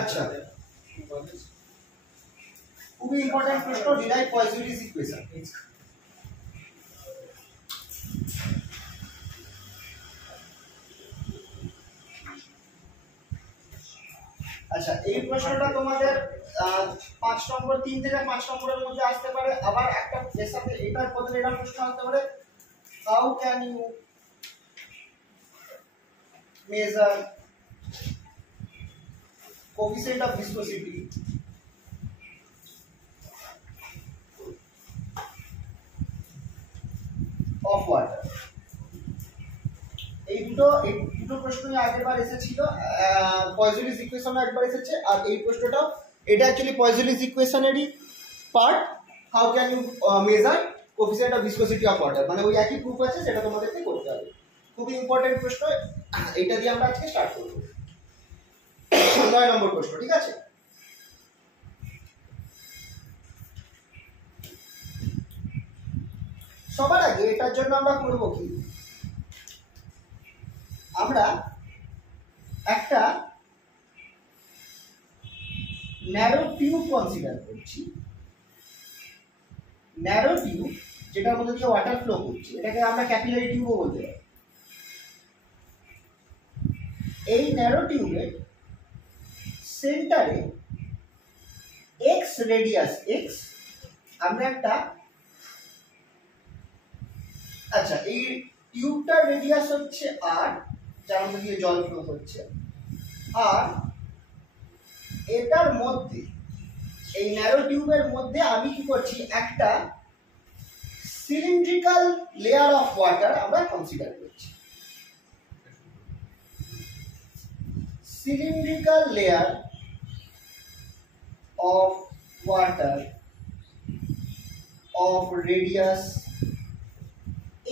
আচ্ছা, খুবই ইম্পর্টেন্ট প্রশ্ন, ডিরাইভ পয়জনিস ইকুয়েশন। আচ্ছা, এই প্রশ্নটা তোমাদের 5 নম্বর 3 থেকে 5 নম্বরের মধ্যে আসতে পারে। আবার একটা এর সাথে এটার বদলে এটা প্রশ্ন আসতে পারে, how can you measure coefficient of viscosity of water? এই দুটো প্রশ্নই আগেরবার এসেছিল, পয়জনিস ইকুয়েশনও একবার এসেছে, আর এই প্রশ্নটাও, এটা অ্যাকচুয়ালি পয়জনিস ইকুয়েশনেরই part. How can you measure coefficient of viscosity of water, মানে ওই একই প্রুফ আছে, সেটা তোমাদেরকে করতে হবে। খুবই ইম্পর্টেন্ট প্রশ্ন, এইটা দিয়ে আমরা আজকে স্টার্ট করব। 9 নম্বর প্রশ্ন, ঠিক আছে? সবার আগে এটার জন্য আমরা করব কি, আমরা একটা ন্যারো টিউব কনসিডার করছি। ন্যারো টিউব যেটার মধ্যে দিয়ে ওয়াটার ফ্লো করছে, এটাকে আমরা ক্যাপিলারি টিউবও বলতে পারি। এই ন্যারো টিউবের সেন্টারে এক্স রেডিয়াস এক্স আমরা একটা, আচ্ছা, এই টিউবটার রেডিয়াস হচ্ছে আর, যার মধ্যে দিয়ে জল ফ্লো করছে, আর এটার মধ্যে, এই ন্যারো টিউবের মধ্যে আমি কি করছি, একটা সিলিন্ড্রিক্যাল লেয়ার অফ ওয়াটার আমরা কনসিডার করছি। Cylindrical layer of water of radius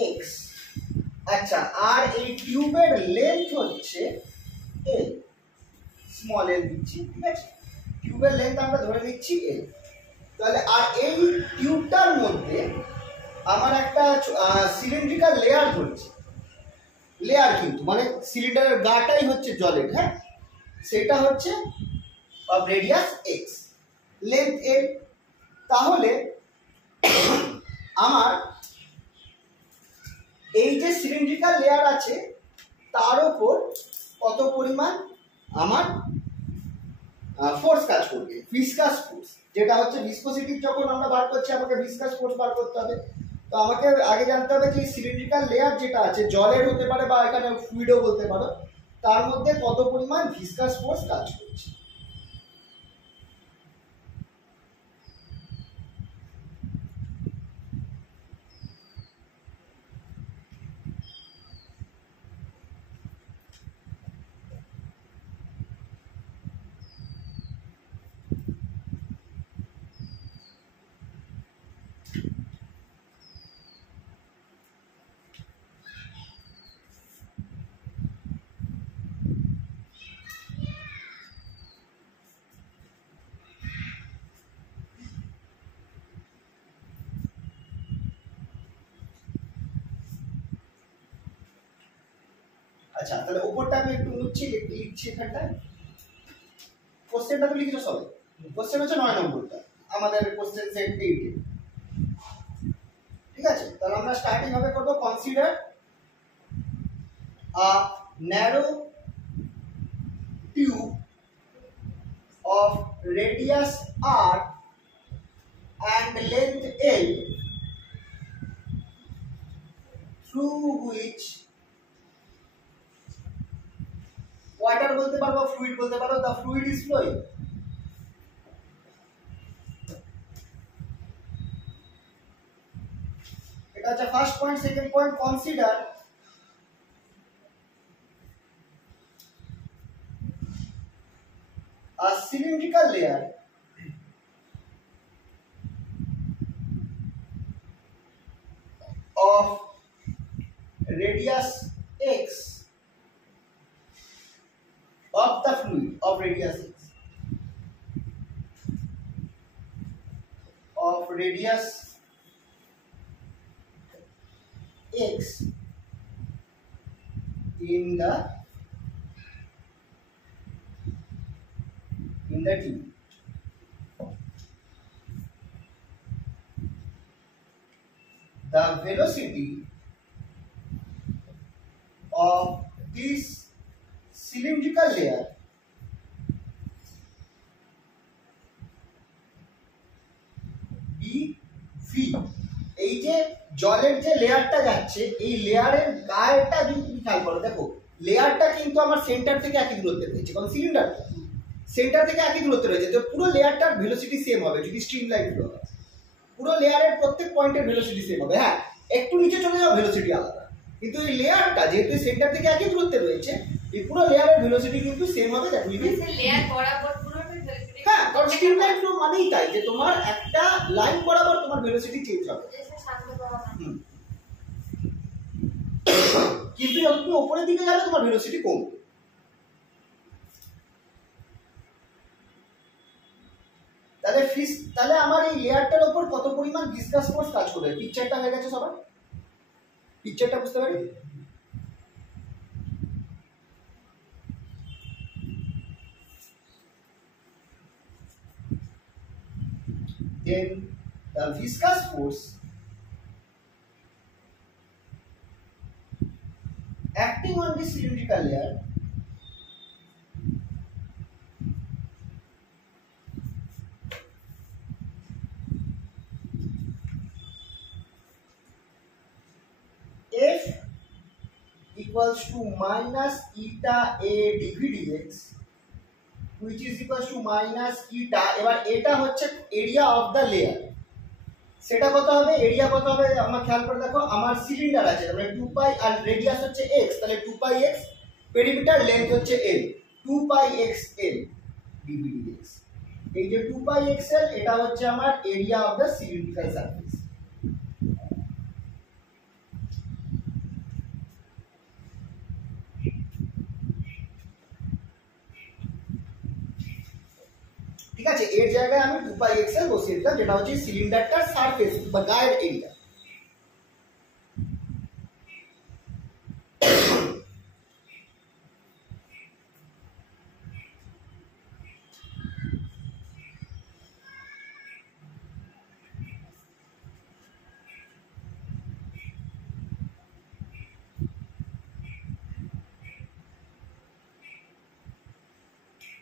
x. আচ্ছা, আর এই টিউবের লেন্থ হচ্ছে এল, স্মল এল দিচ্ছি, ঠিক আছে? টিউবের লেন্থ আমরা ধরে নিচ্ছি এল। তাহলে আর এই টিউবটার মধ্যে আমার একটা সিলিন্ড্রিক্যাল লেয়ার ধরছি, লেয়ার কিন্তু মানে সিলিন্ডারের গাটাই হচ্ছে জলের, হ্যাঁ, সেটা হচ্ছে অফ রেডিয়াস এক্স, লেন্থ এল। তাহলে আমার এই যে সিলিন্ড্রিক্যাল লেয়ার আছে তার উপর কত পরিমাণ আমার ফোর্স কাজ করবে, ভিসকাস ফোর্স, যেটা হচ্ছে ভিসকোসিটির যখন আমরা বার করছি আমাকে ভিসকাস ফোর্স বার করতে হবে। তো আমাকে আগে জানতে হবে যে সিলিন্ড্রিক্যাল লেয়ার যেটা আছে, জলের হতে পারে বা এখানে ফ্লুইডও বলতে পারো, তার মধ্যে কত পরিমাণ ভিসকাস ফোর্স কাজ করছে। আচ্ছা, তাহলে উপরটা আমি একটু মুছছি, লিখছি এখানটায়। কোশ্চেনটা তো লিখেছো সবাই? কোশ্চেন হচ্ছে 9 নম্বরটা আমাদের কোশ্চেন সেট 8 এ, ঠিক আছে? তাহলে আমরা স্টার্টিং হবে করব, consider a narrow tube of radius r and length l through which water বলতে পারবো, ফ্লুইড বলতে পারো, the fluid is flowing. এটা হচ্ছে first point. Second point, consider a cylindrical layer of radius x of the fluid of radius x, of radius x in the in the tube. The velocity of this cylindrical layer v, এই যে জলের যে লেয়ারটা যাচ্ছে এই লেয়ারের গায়েটা যদি তুমি খেয়াল করো, দেখো লেয়ারটা কিন্তু আমার সেন্টার থেকে একই দূরত্বে রয়েছে, কারণ সিলিন্ডারটা সেন্টার থেকে একই দূরত্বে রয়েছে, তো পুরো লেয়ারটার ভেলোসিটি সেম হবে যদি স্ট্রিম লাইন ফ্লো হয়। পুরো লেয়ারের প্রত্যেক পয়েন্টের ভেলোসিটি সেম হবে। হ্যাঁ, একটু নিচে চলে যাওয়া ভেলোসিটি আলাদা, কিন্তু এই লেয়ারটা যেহেতু সেন্টার থেকে একই দূরত্বে রয়েছে, এই পুরো লেয়ারের ভেলোসিটি কিন্তু সেম হবে। দ্যাট উইল বি লেয়ার বরাবর পুরো ভেলোসিটি। হ্যাঁ, কারণ স্ট্রিম লাইন ফ্লো মানেই তাই যে তোমার একটা লাইন বরাবর তোমার ভেলোসিটি চেঞ্জ হবে। কিন্তু যখন তুমি উপরের দিকে যাবে তোমার ভেলোসিটি কমবে। তাহলে আমার এই লেয়ারটার উপর কত পরিমাণ ভিসকাস ফোর্স কাজ করবে, পিকচারটা হয়ে গেছে সবার? পিকচারটা বুঝতে পারি? Then the viscous force acting on this cylindrical layer F equals to minus eta A dv dx, which is equals to minus eta, এবার এটা হচ্ছে এরিয়া অফ দ্য লেয়ার। সেটা কত হবে, এরিয়া কত হবে আমার খেয়াল করে দেখো, আমার সিলিন্ডার আছে মানে 2 পাই আর রেডিয়াস হচ্ছে x, তাহলে 2 পাই x, পেরিমিটার লেন্থ হচ্ছে l, 2 pi x l dv dx। এই যে 2 পাই x l এটা হচ্ছে আমার area of the cylindrical surface. ঠিক আছে, এর জায়গায় আমি 2 পাই x l বসিয়ে দিলাম, যেটা হচ্ছে সিলিন্ডারটার সারফেস বা গায়ের এরিয়া।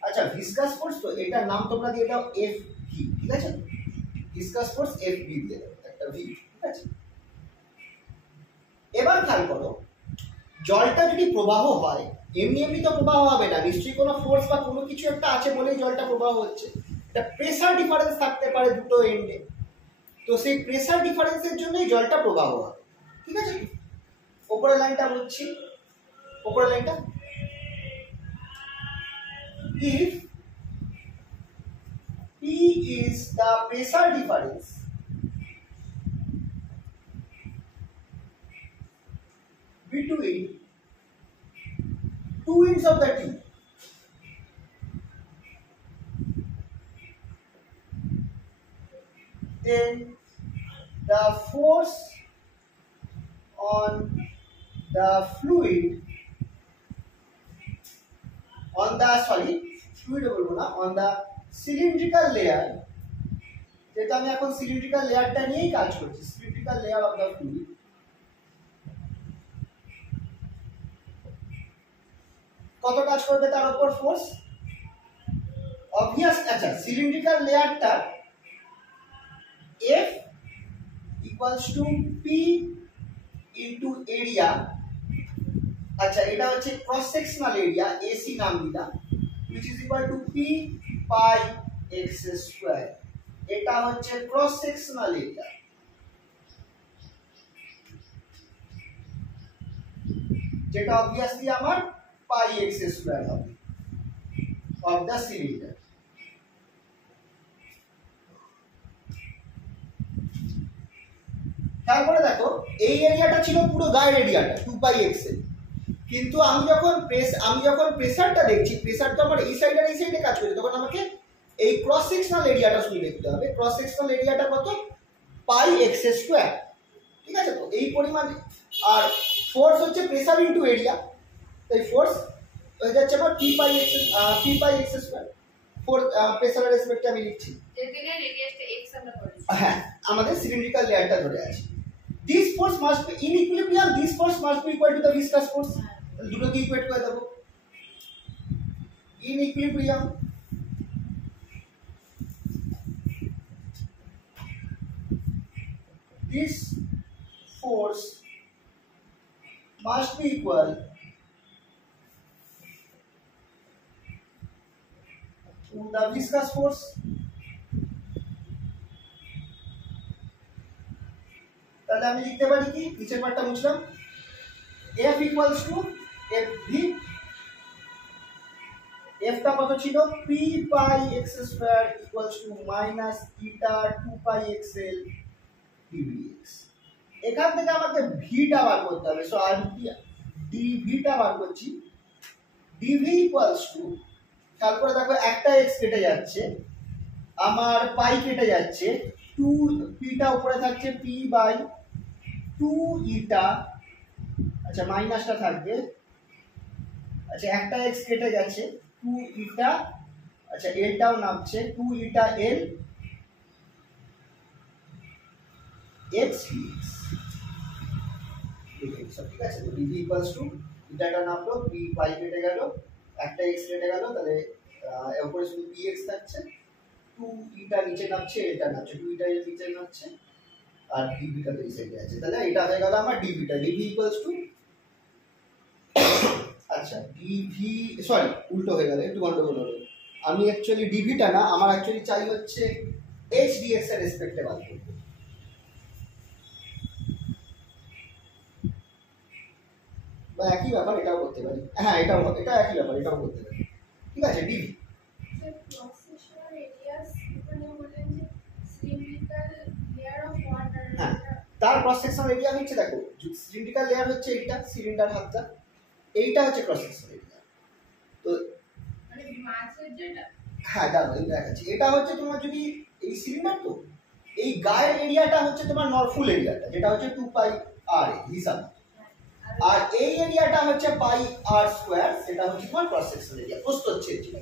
আচ্ছা, ভিসকাস ফোর্স তো এটার নাম তোমরা দিয়ে দাও এফ ভি, ঠিক আছে? ভিসকাস ফোর্স এফ ভি দিয়ে দাও একটা ভি, ঠিক আছে? এবার খেয়াল করো, জলটা যদি প্রবাহ হয়, এমনি এমনি তো প্রবাহ হবে না, নিশ্চয়ই কোনো ফোর্স বা কোনো কিছু একটা আছে বলেই জলটা প্রবাহ হচ্ছে। একটা প্রেসার ডিফারেন্স থাকতে পারে দুটো এন্ডে, তো সেই প্রেসার ডিফারেন্সের জন্যই জলটা প্রবাহ হবে, ঠিক আছে? উপরের লাইনটা বলছি, উপরের লাইনটা, if P is the pressure difference between two ends of the tube, then the force on the fluid on the fluid বলবো না, on the cylindrical layer, যেটা আমি এখন cylindrical লেয়ারটা নিয়েই কাজ করছি, cylindrical layer of the fluid, কত কাজ করবে তার উপর ফোর্স অবভিয়াস। আচ্ছা, cylindrical লেয়ারটা F equals to P into area, আচ্ছা এটা হচ্ছে ক্রস সেকশনাল এরিয়া AC নাম দিলাম, which is equal to P pi x square, এটা হচ্ছে ক্রস সেকশনাল এরিয়া, যেটা অবভিয়াসলি আমার pi x square হবে of the cylinder। তারপরে দেখো এই এরিয়াটা ছিল পুরো গায়ের এরিয়াটা 2 পাই x এর, কিন্তু আমি যখন প্রেসারটা দেখছি, প্রেসার তো আমার এই সাইড আর এই সাইডে কাজ করছে, তখন আমাকে এই ক্রস সেকশনাল এরিয়াটা শুধু দেখতে হবে। ক্রস সেকশনাল এরিয়াটা কত, পাই x স্কয়ার, ঠিক আছে? তো এই পরিমাণ, আর ফোর্স হচ্ছে প্রেসার ইনটু এরিয়া, তাই ফোর্স হয়ে যাচ্ছে আমার p পাই x স্কয়ার। প্রেসারের রেসপেক্টে আমি লিখছি। যেদিকে রেডিয়াসটা x আমরা ধরেছি, হ্যাঁ, আমাদের সিলিন্ড্রিক্যাল লেয়ারটা ধরে আছে। This force must be in equilibrium, this force must be equal to the viscous force. দুটোকে ইকুয়েট করে দেবো। In equilibrium this force must be equal to the viscous force. তাহলে আমি লিখতে পারি কি, নিচের পার্টটা মুছলাম, F equals to FV, F টা কত ছিল, P pi x square equals to minus eta 2 pi xl dvx। এখান থেকে আমাকে ভিটা বার করতে হবে। সো আমি dv টা বার করছি, dv equals to, খেয়াল করে দেখো একটা x কেটে যাচ্ছে, আমার পাই কেটে যাচ্ছে, 2 p টা উপরে থাকছে, p বাই 2 ইটা, আচ্ছা মাইনাসটা থাকবে, আচ্ছা একটা x কেটে গেছে, 2 ইটা, আচ্ছা l টাও নামছে, 2 ইটা l x dx। ঠিক আছে, তো dv equals to ইটাটা নামলো, p পাই কেটে গেল, একটা x কেটে গেল, তাহলে এর উপরে শুধু px থাকছে, 2 ইটা নিচে নামছে, এটা নামছে, 2 ইটা নিচে নামছে, আর dv টা এই সাইডে আছে। তাহলে এটা হয়ে গেল আমার dv টা, dv equals to, আচ্ছা dv, সরি উল্টো হয়ে গেল, একটু গন্ডগোল হলো। আমি অ্যাকচুয়ালি dv টা না, আমার অ্যাকচুয়ালি চাই হচ্ছে h dx এর রেসপেক্টে বার করব। বা একই ব্যাপার, এটাও করতে পারি, হ্যাঁ এটা একই ব্যাপার, এটাও করতে পারি। ঠিক আছে, dv হ্যাঁ, তার ক্রস সেকশন এরিয়া হচ্ছে, দেখো সিলিন্ড্রিক্যাল লেয়ার হচ্ছে এইটা, সিলিন্ডার হাতটা, এইটা হচ্ছে ক্রস সেকশন এরিয়া। তো মানে মাছের যেটা, হ্যাঁ দাঁড়াও এটা দেখাচ্ছি, এটা হচ্ছে তোমার যদি এই সিলিন্ডার, তো এই গায়ের এরিয়াটা হচ্ছে তোমার ফুল এরিয়াটা, যেটা হচ্ছে 2 পাই আর হিসাব, আর এই এরিয়াটা হচ্ছে পাই আর স্কয়ার, সেটা হচ্ছে তোমার ক্রস সেকশন এরিয়া, প্রস্থচ্ছেদ যেটা।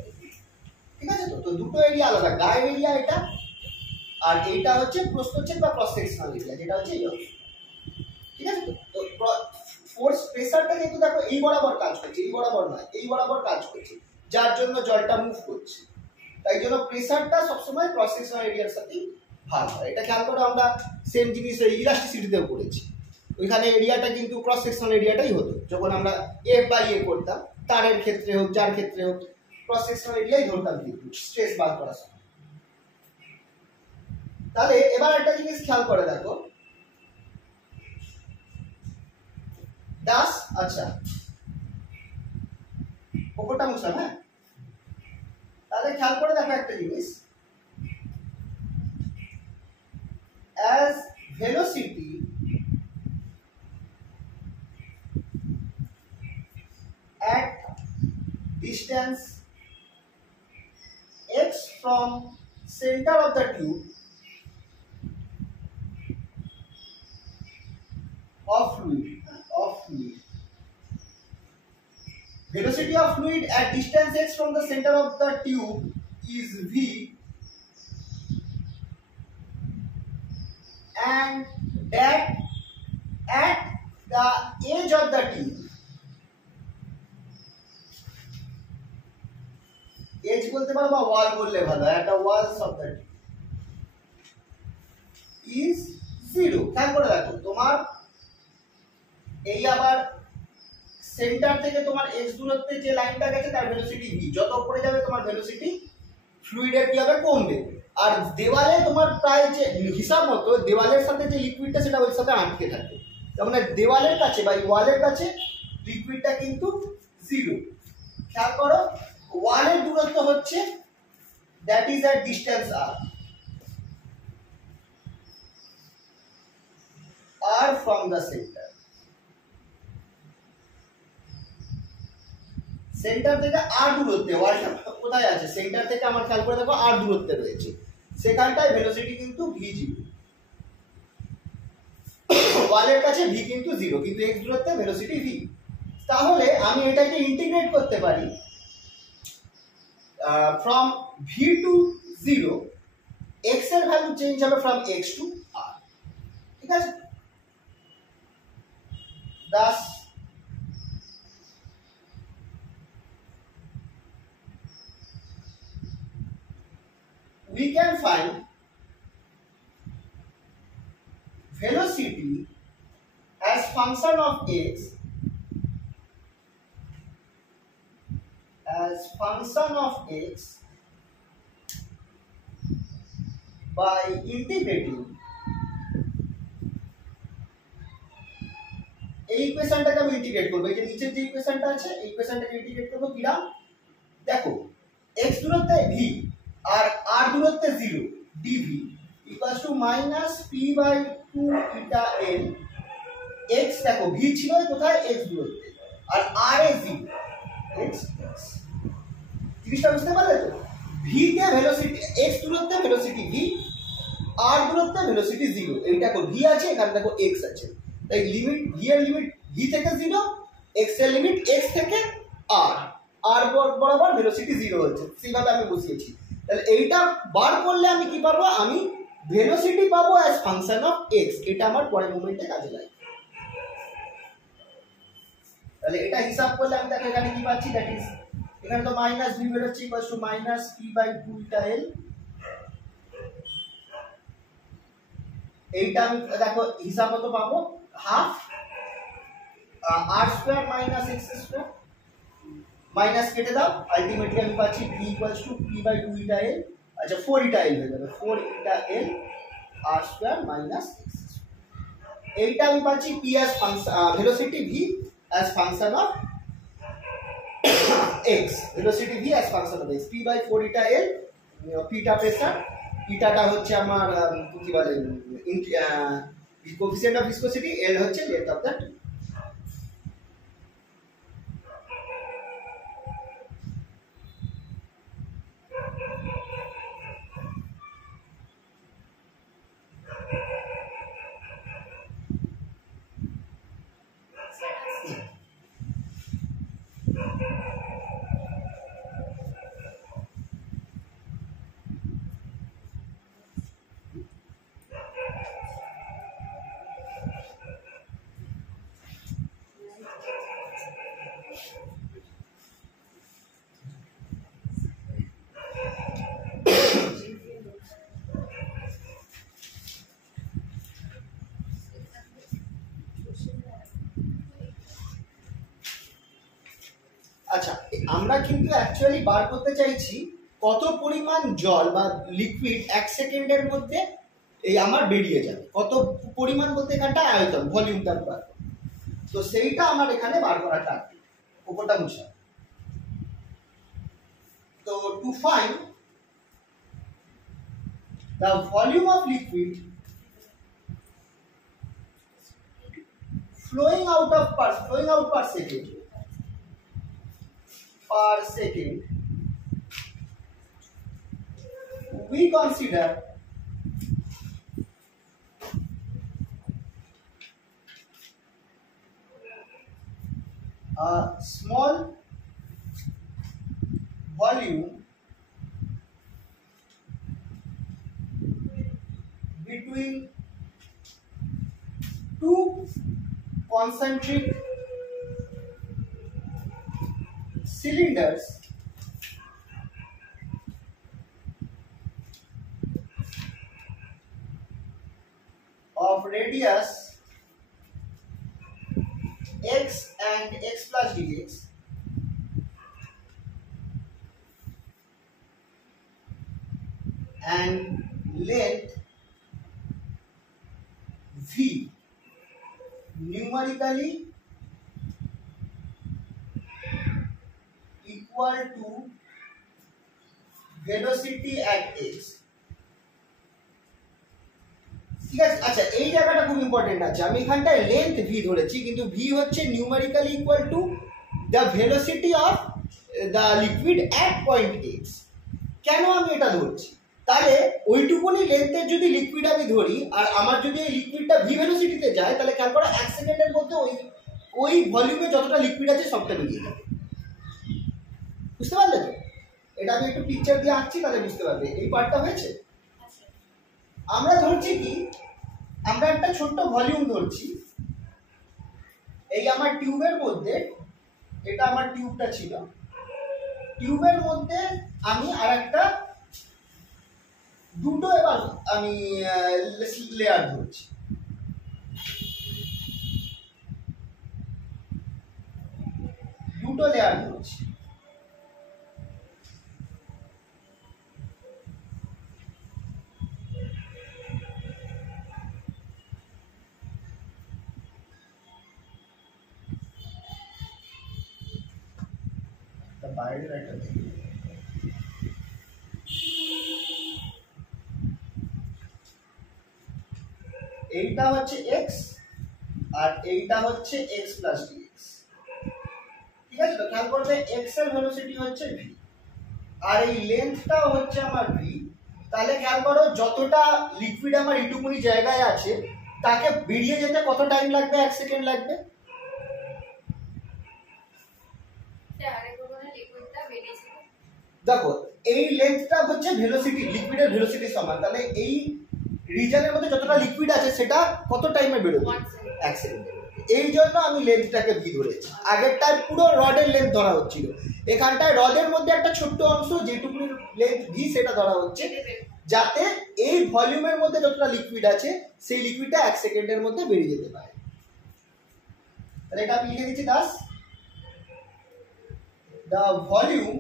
ঠিক আছে, তো দুটো এরিয়া আলাদা, গায়ের এরিয়া এটা, আর এইটা হচ্ছে প্রস্থচ্ছেদ বা ক্রস সেকশনাল এরিয়া, যেটা হচ্ছে এই অংশ। ঠিক আছে, তো ফোর্স প্রেসারটা কিন্তু দেখো এই বরাবর কাজ করছে, এই বরাবর নয়, এই বরাবর কাজ করছে, যার জন্য জলটা মুভ করছে। তাই জন্য প্রেসারটা সবসময় ক্রস সেকশনাল এরিয়ার সাথে ভাগ হয়। এটা খেয়াল করে আমরা সেম জিনিস ইলাস্টিসিটিতেও করেছি, ওইখানে এরিয়াটা কিন্তু ক্রস সেকশনাল এরিয়াটাই হতো, যখন আমরা এফ বাই এ করতাম, তারের ক্ষেত্রে হোক, যার ক্ষেত্রে হোক, ক্রস সেকশনাল এরিয়াই ধরতাম কিন্তু স্ট্রেস বার করার সময়। তাহলে এবার একটা জিনিস খেয়াল করে দেখো, দাস, আচ্ছা ওপরটা মুছলাম, হ্যাঁ, তাহলে খেয়াল করে দেখো একটা জিনিস, as velocity at distance x from center of the tube of fluid, velocity of fluid at distance x from the center of the tube is v, and that at the edge of the tube, edge বলতে পারো বা wall বললে ভালো, at the walls of the tube is 0। খেয়াল করে দেখো, তোমার এই আবার সেন্টার থেকে তোমার x দূরত্বে যে লাইনটা গেছে তার ভেলোসিটি v, যত উপরে যাবে তোমার ভেলোসিটি ফ্লুইডের কি হবে, কমবে। আর দেওয়ালে তোমার প্রায় যে হিসাব মতো দেওয়ালের সাথে যে লিকুইডটা সেটা ওই সাথে আটকে থাকে, তার মানে দেওয়ালের কাছে বা ওয়ালের কাছে লিকুইডটা কিন্তু 0। খেয়াল করো, ওয়ালের দূরত্ব হচ্ছে that is at distance r from the center, centre থেকে আর দূরত্বে, ওয়ালটা কোথায় আছে, সেন্টার থেকে আমার খেয়াল করে দেখো আর দূরত্বে রয়েছে, সেখানটায় ভেলোসিটি কিন্তু v0, ওয়ালের কাছে v কিন্তু 0, কিন্তু x দূরত্বে ভেলোসিটি v। তাহলে আমি এটাকে ইন্টিগ্রেট করতে পারি, from v to 0 x এর ভ্যালু চেঞ্জ হবে from x to r, ঠিক আছে? thus we can find velocity as function of x by integrating এই ইকুয়েশনটাকে আমি ইন্টিগ্রেট করব। এই যে নিচের যে ইকুয়েশনটা আছে এই ইকুয়েশনটাকে ইন্টিগ্রেট করব কিরা, দেখো x দূরত্বে v আর r দূরত্বে 0 dv equals to minus p by 2 eta l। x দেখো v ছিল কোথায় x দূরত্বে আর r এ 0 x জিনিসটা বুঝতে পারলে তো? v তে ভেলোসিটি x দূরত্বে ভেলোসিটি v, r দূরত্বে ভেলোসিটি 0। এই দেখো v আছে, এখানে দেখো x আছে, তাই লিমিট v এর লিমিট v থেকে 0, x এর লিমিট x থেকে r, r বরাবর ভেলোসিটি 0 হচ্ছে, সেইভাবে আমি বসিয়েছি। তাহলে এইটা বার করলে আমি কি পাবো, আমি ভেলোসিটি পাবো অ্যাজ ফাংশন অফ x। এটা আমার পরের মোমেন্টে কাজে লাগে। তাহলে এটা হিসাব করলে আমি দেখো এখানে কি পাচ্ছি, দ্যাট ইজ এখানে তো মাইনাস v বের হচ্ছে equals to minus p by 2 eta l। এইটা আমি দেখো হিসাব মতো পাবো half r square minus x square, minus কেটে দাও, আলটিমেটলি আমি পাচ্ছি v equals to p by 2 eta l। আচ্ছা 4 ইটা l হয়ে যাবে, 4 eta l r square minus x square. এইটা আমি পাচ্ছি p as function velocity v as function of x, velocity v as function of x, p by 4 eta l, p টা pressure, ইটাটা হচ্ছে আমার কি বলে কোএফিসিয়েন্ট অফ ভিসকোসিটি, l হচ্ছে length of the tube. আচ্ছা আমরা কিন্তু অ্যাকচুয়ালি বার করতে চাইছি কত পরিমাণ জল বা লিকুইড 1 সেকেন্ডের মধ্যে এই আমার বেরিয়ে যাবে, কত পরিমাণ বলতে এখানটা আয়তন, ভলিউমটা বার। তো সেইটা আমার এখানে বার করাটা আছে, উপরটা মুছা। তো to find the volume of liquid flowing out per second we consider a small volume between two concentric cylinders of radius x and x plus dx and length v numerically equal to velocity at x। ঠিক আছে, আচ্ছা এই জায়গাটা খুব important আছে, আমি এখানটায় length v ধরেছি কিন্তু v হচ্ছে numerically equal to the velocity of the liquid at point x। কেন আমি এটা ধরছি, তাহলে ওইটুকুনি লেন্থের যদি লিকুইড আমি ধরি আর আমার যদি এই লিকুইডটা v ভেলোসিটিতে যায়, তাহলে খেয়াল করো 1 সেকেন্ডের মধ্যে ওই ভলিউমে যতটা লিকুইড আছে সবটা বেরিয়ে যাবে। বুঝতে পারলে তো? এটা আমি একটু পিকচার দিয়ে আঁকছি তাহলে বুঝতে পারবে। এই পার্টটা হয়েছে। আচ্ছা আমরা ধরছি কি, আমরা একটা ছোট্ট ভলিউম ধরছি। এই আমার টিউবের মধ্যে, এটা আমার টিউবটা ছিল, টিউবের মধ্যে আমি আরেকটা দুটো এবার আমি লেয়ার ধরছি। দুটো লেয়ার ধরছি। বাইরের একটা দেখি। এইটা হচ্ছে x আর এইটা হচ্ছে x প্লাস dx। ঠিক আছে, তো খেয়াল করবে x এর ভেলোসিটি হচ্ছে v আর এই লেন্থটাও হচ্ছে আমার v। তাহলে খেয়াল করো যতটা লিকুইড আমার এইটুকুনি জায়গায় আছে তাকে বেরিয়ে যেতে কত টাইম লাগবে? 1 সেকেন্ড লাগবে। দেখো এই লেন্থটা হচ্ছে ভেলোসিটি, লিকুইডের ভেলোসিটি সমান। তাহলে এই রিজনের মধ্যে যতটা লিকুইড আছে সেটা কত টাইমে বেরোবে? 1 সেকেন্ড। এই জন্য আমি লেন্থটাকে ভি ধরেছি। আগেরটায় পুরো রডের লেন্থ ধরা হচ্ছিল, এখানটায় রডের মধ্যে একটা ছোট্ট অংশ যেটুকু লেন্থ ভি সেটা ধরা হচ্ছে, যাতে এই ভলিউমের মধ্যে যতটা লিকুইড আছে সেই লিকুইডটা 1 সেকেন্ডের মধ্যে বেরিয়ে যেতে পারে। তাহলে এটা আমি লিখে দিচ্ছি Das, the volume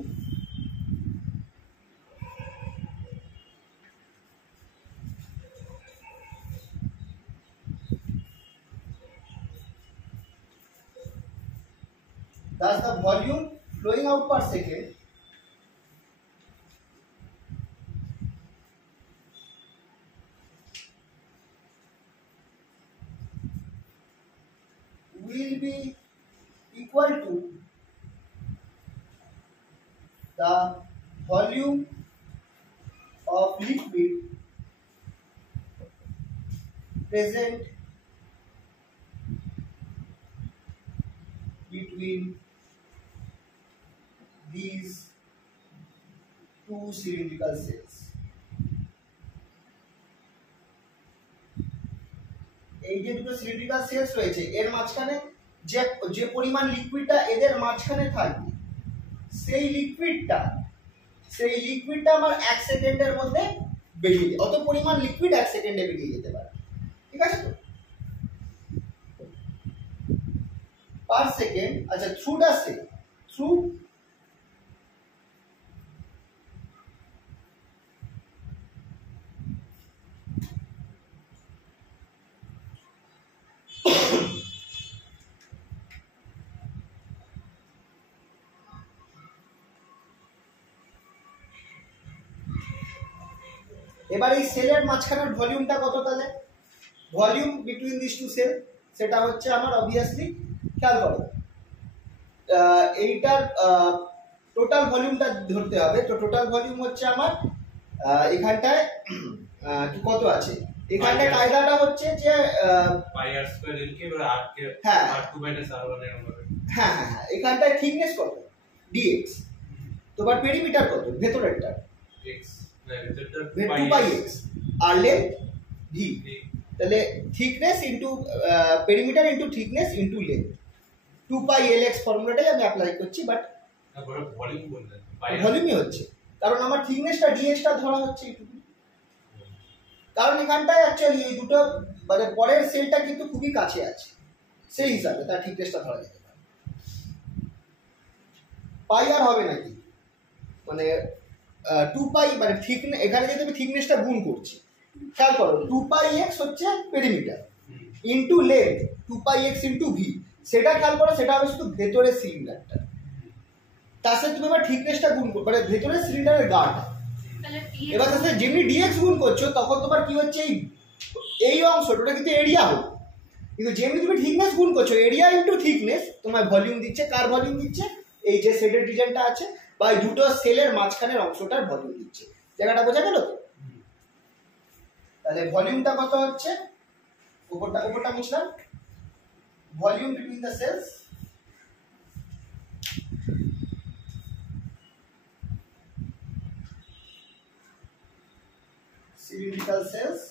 thus the volume flowing out per second will be equal to the volume of liquid present between these two cylindrical cells. এই যে দুটো সিলিন্ড্রিক্যাল সেলস রয়েছে এর মাঝখানে যে পরিমাণ লিকুইডটা এদের মাঝখানে থাকবে সেই লিকুইডটা আমার 1 সেকেন্ডের মধ্যে বেরিয়ে যায়। অত পরিমাণ লিকুইড 1 সেকেন্ডে বেরিয়ে যেতে পারে। ঠিক আছে তো, পার সেকেন্ড। আচ্ছা, থ্রু দ্য সেল, থ্রু এবার এই সেলের মাঝখানের ভলিউমটা কত? তাহলে volume between this two cell সেটা হচ্ছে আমার অবভিয়াসলি, খেয়াল করো এইটার টোটাল ভলিউমটা ধরতে হবে। তো টোটাল ভলিউম হচ্ছে আমার এখানটায় কত আছে, এখানটায় কায়দাটা হচ্ছে যে পাই আর স্কয়ার এলকে আর আর কে r2 - r1 এর হবে। হ্যাঁ হ্যাঁ হ্যাঁ, এখানটায় থিকনেস কত? dx। তোমার পেরিমিটার কত ভেতরেরটা? x, না ভেতরটা 2πx আর লেন্থ v। তাহলে thickness into perimeter into thickness into length, 2πlx ফর্মুলাটাই আমি অ্যাপ্লাই করছি। বাট ভলিউম বললেন, ভলিউমই হচ্ছে, কারণ আমার থিকনেসটা dx-টা ধরা হচ্ছে এইটুকু। কারণ এখানটায় অ্যাকচুয়ালি এই দুটো মানে পরের সেলটা কিন্তু খুবই কাছে আছে, সেই হিসাবে তার থিকনেসটা ধরা যেতে পারে। পাই আর হবে নাকি, মানে 2π মানে থিকনেস, এখানে যদি আমি থিকনেসটা গুণ করছি, খেয়াল করো 2πx হচ্ছে perimeter into length 2πx into v, সেটা খেয়াল করো সেটা হবে শুধু ভেতরের সিলিন্ডারটা। তার সাথে তুমি এবার থিকনেসটা গুণ করো, মানে ভেতরের সিলিন্ডারের গাটা। এবার তার সাথে যেমনি dx গুণ করছো তখন তোমার কি হচ্ছে, এই অংশটা কিন্তু এরিয়া হবে, কিন্তু যেমনি তুমি থিকনেস গুণ করছো এরিয়া ইনটু থিকনেস তোমার ভলিউম দিচ্ছে। কার ভলিউম দিচ্ছে? এই যে সেলের রিজনটা আছে বা এই দুটো সেলের মাঝখানের অংশটার ভলিউম দিচ্ছে। জায়গাটা বোঝা গেল তো? তাহলে ভলিউমটা কত হচ্ছে, উপরটা বুঝলাম, volume between the cells cylindrical cells,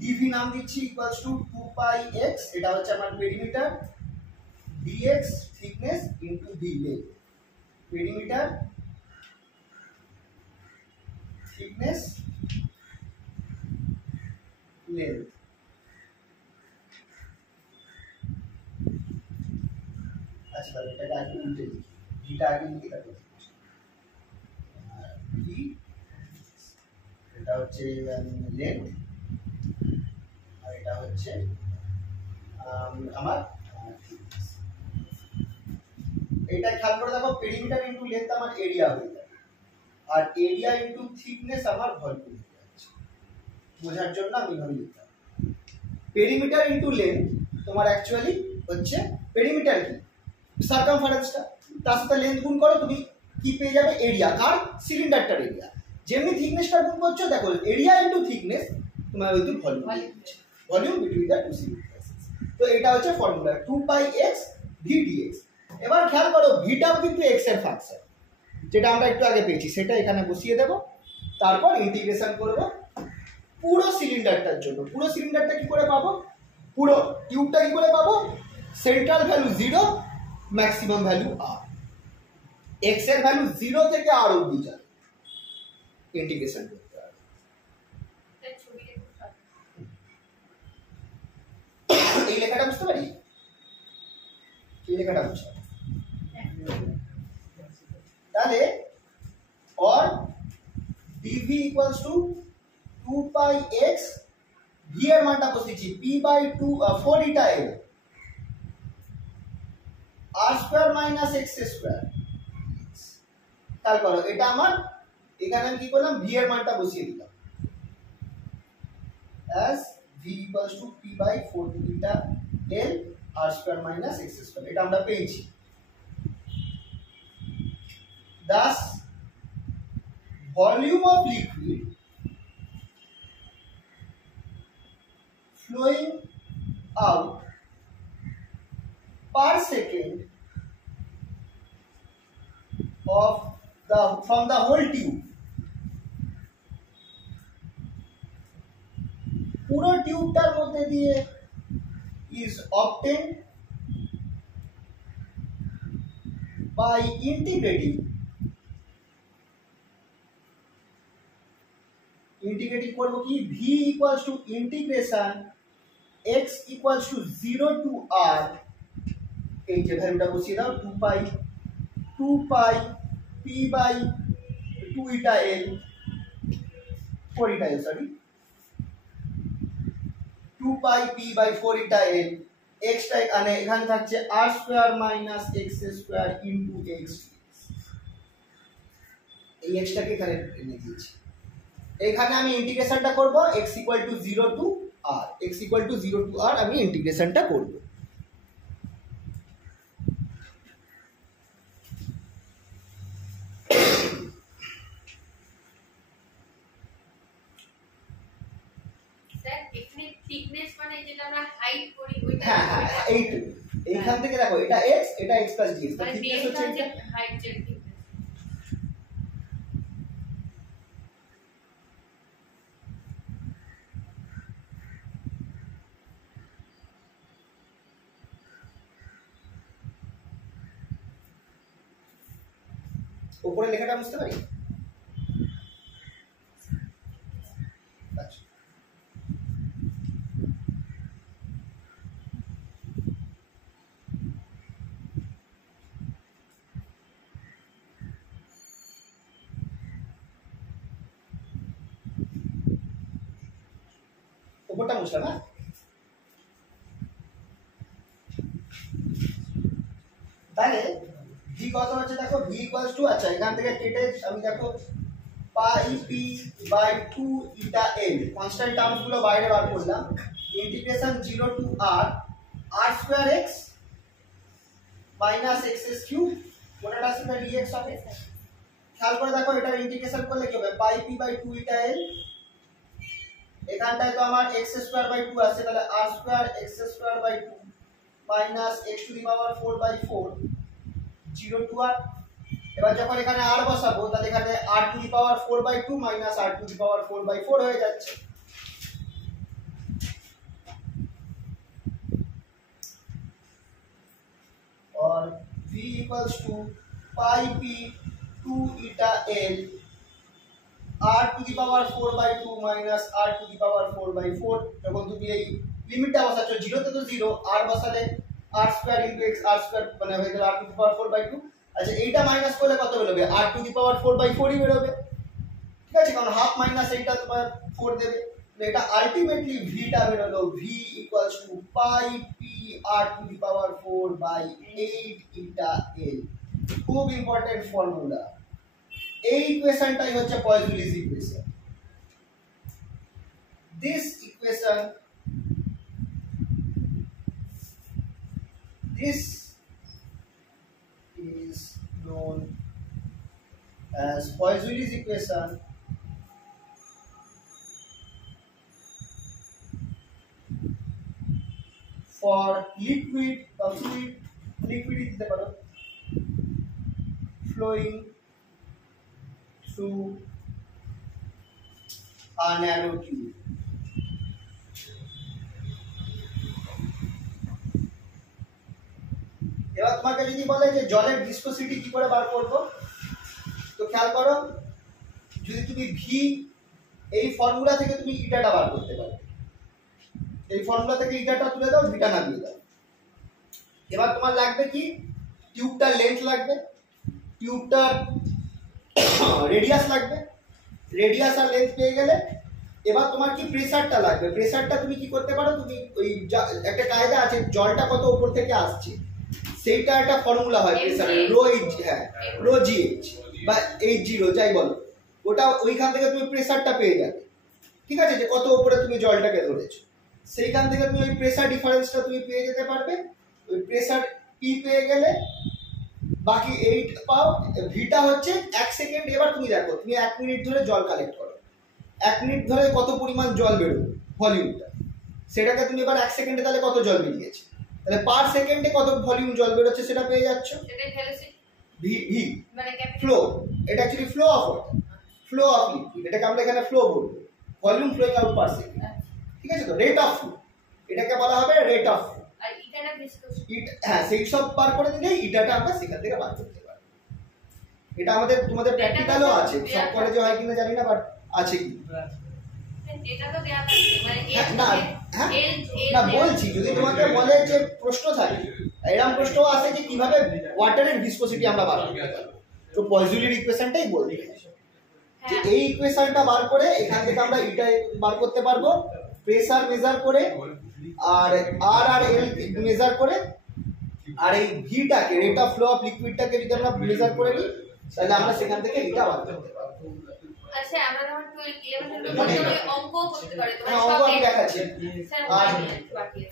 dv নাম দিচ্ছি ইকুয়ালস টু 2 পাই x, এটা হচ্ছে আমার perimeter, dx thickness into d length, perimeter thickness length. আচ্ছা তাহলে এটাকে আগে উল্টে লিখি, ভিটা আগে লিখি তারপর ভি, এটা হচ্ছে লেন্থ আর এটা হচ্ছে আমার থিকনেস। এটা খেয়াল করে দেখো, পেরিমিটার ইনটু লেন্থ আমার এরিয়া হয়ে যাবে, আর এরিয়া ইনটু থিকনেস আমার ভলিউম হয়ে যাচ্ছে। বোঝার জন্য আমি এভাবে লিখলাম, পেরিমিটার ইনটু লেন্থ তোমার অ্যাকচুয়ালি হচ্ছে পেরিমিটার কি সার্কামফারেন্সটা, তার সাথে লেন্থ গুণ করো, তুমি কি পেয়ে যাবে এরিয়া, কার সিলিন্ডারটার এরিয়া। যেমনি থিকনেসটা গুণ করছো দেখো এরিয়া ইনটু থিকনেস তোমার ওই volume, volume between the two cylinders. তো এটা হচ্ছে formula 2 pi x v dx। এবার খেয়াল করো ভিটাও কিন্তু x এর ফাংশন, যেটা আমরা একটু আগে পেয়েছি সেটা এখানে বসিয়ে দেব, তারপর ইন্টিগ্রেশন করব পুরো সিলিন্ডারটার জন্য। পুরো সিলিন্ডারটা কি করে পাবো, পুরো টিউবটা কি করে পাবো, central value 0, maximum value r, x এর ভ্যালু 0 থেকে r অবধি যায়, ইন্টিগ্রেশন করতে হবে। এই লেখাটা বুঝতে পারি, এই লেখাটা বুঝতে পারি তাহলে or dv equals to 2 pi x, v এর মানটা বসিয়েছি p by 2 4 eta l r square minus x square। খেয়াল করো এটা আমার, এখানে আমি কি করলাম v এর মানটা বসিয়ে দিলাম as v equals to p by 4 eta l r square minus x square, এটা আমরা পেয়েছি। Thus volume of liquid flowing out per second from the whole tube, পুরো টিউবটার মধ্যে দিয়ে is obtained by integrating করবো কি v equals to integration x equals to 0 to r, এই যে ভ্যালুটা বসিয়ে দাও 2 pi p by 2 eta l 4 eta l sorry 2 pi p by 4 eta l, x টা এখানে থাকছে r square minus x square into x, এই x টাকে এখানে এনে দিয়েছি। এখানে আমি ইন্টিগ্রেশনটা করব x equal to 0 to r, x equal to 0 to r আমি ইন্টিগ্রেশনটা করব। স্যার এখানে থিকনেস মানে যেটা আমরা হাইট করি ওইটা, হ্যাঁ হ্যাঁ এইখান থেকে দেখো এটা x, এটা x plus dx, তো থিকনেস হচ্ছে এটা হাইট যেটা উপরে লেখাটা বুঝতে পারি। আচ্ছা উপরটা বুঝলাম না, তাহলে v কত হচ্ছে দেখো v equals to, আচ্ছা এখান থেকে কেটে আমি দেখো পাই p by 2 eta l constant terms গুলো বাইরে বার করলাম, integration 0 to r r square x minus x cube, ওটার সাথে dx হবে। খেয়াল করে দেখো এটা ইন্টিগ্রেশন করলে কি হবে, পাই p by 2 eta l, এখানটায় তো আমার x square by 2 আসছে, তাহলে r square x square by 2 minus x to the power 4 by 4 0 to r, এবার যখন এখানে r বসাবো তাহলে এখানে r to the power 4/2 minus r to the power 4/4 হয়ে যাচ্ছে। और v equals to pi p 2 eta l r to the power 4/2 minus r to the power 4/4 যখন তুমি এই লিমিটটা বসাচ্ছ 0 তে তো 0 r বসালে r square into x r square মানে হয়ে গেল r to the power 4/2। আচ্ছা এইটা মাইনাস করলে কত বেরোবে r to the power 4/4 ই বেরোবে, ঠিক আছে, কারণ হাফ মাইনাস এইটা তোমার 4 দেবে, এটা আলটিমেটলি v টা বেরোলো v equals to pi p r to the power 4/8 eta l। খুব ইম্পর্টেন্ট ফর্মুলা। এই ইকুয়েশনটাই হচ্ছে পয়জুলিস equation. this equation this is known as Poiseuille's equation for liquid or fluid, liquid দিতে পারো, flowing through a narrow tube। এবার তোমাকে যদি বলে যে জলের ভিসকোসিটি কি করে বার করব, তো খেয়াল করো, যদি তুমি ভি এই ফর্মুলা থেকে তুমি ইটাটা বার করতে পারো, এই ফর্মুলা থেকে ইটাটা তুলে দাও, ভিটা না দিয়ে দাও। এবার তোমার লাগবে কি, টিউবটার লেন্থ লাগবে, টিউবটার রেডিয়াস লাগবে, রেডিয়াস আর লেন্থ পেয়ে গেলে এবার তোমার কি প্রেসারটা লাগবে। প্রেসারটা তুমি কি করতে পারো, তুমি ওই একটা কায়দা আছে, জলটা কত উপর থেকে আসছে সেইটা একটা ফর্মুলা হয় প্রেসারের, রো এইচ, হ্যাঁ রো জিএইচ বা এইচ জিরো যাই বলো, ওটা ওইখান থেকে তুমি প্রেসারটা পেয়ে যাবে, ঠিক আছে, যে কত উপরে তুমি জলটাকে ধরেছো, সেইখান থেকে তুমি ওই প্রেসার ডিফারেন্সটা তুমি পেয়ে যেতে পারবে। ওই প্রেসার পি পেয়ে গেলে বাকি 8 পাও, ভিটা হচ্ছে 1 সেকেন্ড। এবার তুমি দেখো, তুমি 1 মিনিট ধরে জল কালেক্ট করো, 1 মিনিট ধরে কত পরিমাণ জল বেরোবে ভলিউমটা, সেটাকে তুমি এবার 1 সেকেন্ডে তাহলে কত জল বেরিয়েছে, তাহলে পার সেকেন্ডে কত ভলিউম জল বেরোচ্ছে সেটা পেয়ে যাচ্ছ। সেটা ভেলোসিটি ভি ভি মানে ফ্লো, এটা actually flow of water, flow of liquid, এটাকে আমরা এখানে ফ্লো বলবো, volume flowing out per second, ঠিক আছে, তো রেট অফ ফ্লো এটাকে বলা হবে রেট অফ ফ্লো। আর ইটাটা ভিসকোসিটি, হ্যাঁ সেই সব বার করে দিলে ইটাটা আমরা সেখান থেকে বার করতে পারবো। এটা আমাদের তোমাদের প্র্যাকটিক্যালও আছে, সব কলেজে হয় কিনা জানি না, বাট আছে কি এটা তো দেয়া থাকে মানে না, হ্যাঁ না বলছি, যদি তোমাকে বলে যে প্রশ্ন থাকে, এরকম প্রশ্ন আছে যে কিভাবে ওয়াটারের ভিসকোসিটি আমরা বার করতে পারবো, তো পয়জুলির ইকুয়েশনটাই বলতে যে এই ইকুয়েশনটা বার করে এখান থেকে আমরা এটা বার করতে পারবো, প্রেসার মেজার করে আর আর আর এল মেজার করে, আর এই ভিটাকে রেট অফ ফ্লো অফ লিকুইডটাকে যদি আমরা মেজার করে নিই তাহলে আমরা সেখান থেকে এটা বার করতে পারবো। আচ্ছা আমরা যখন 11 অঙ্ক করতে পারি, হ্যাঁ অঙ্ক আমি দেখাচ্ছি। আর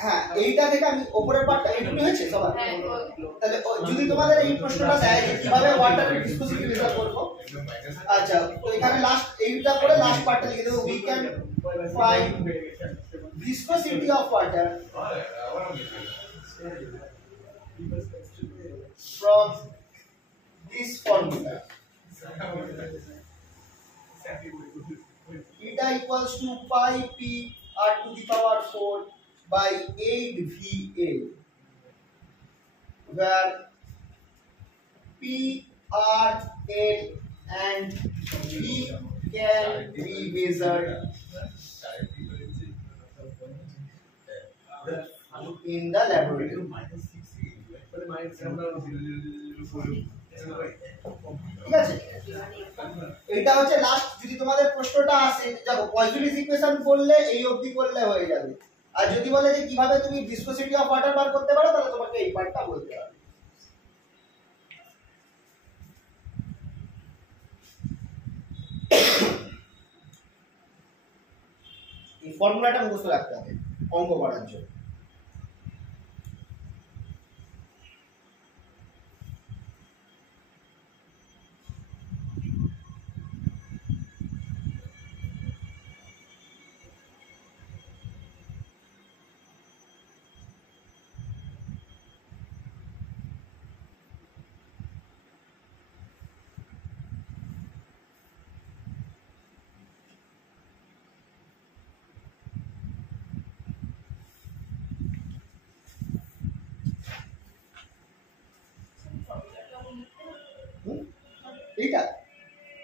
হ্যাঁ এইটা থেকে আমি উপরের পার্টটা এইটুকু হয়েছে সবার, তাহলে যদি তোমাদের এই প্রশ্নটা দেয় যে কিভাবে ওয়াটারের ভিসকোসিটি মেজার করব, আচ্ছা তো এখানে লাস্ট এইটা করে লাস্ট পার্টটা লিখে দেবো, we can find viscosity of water from this formula. Eta equals to pi p r to the power 4 by 8 va, where p, r, l and v can be measured in the laboratory. ঠিক আছে, এটা হচ্ছে last. যদি তোমাদের প্রশ্নটা আসে, দেখো পয়জুলিস equation বললে এই অবধি করলে হয়ে যাবে, আর যদি বলে যে কিভাবে তুমি ভিসকোসিটি অফ ওয়াটার বার করতে পারো তাহলে তোমাকে এই পার্টটা বলতে হবে। এই ফর্মুলাটা মুখস্থ রাখতে হবে অঙ্ক করার জন্য। এইটা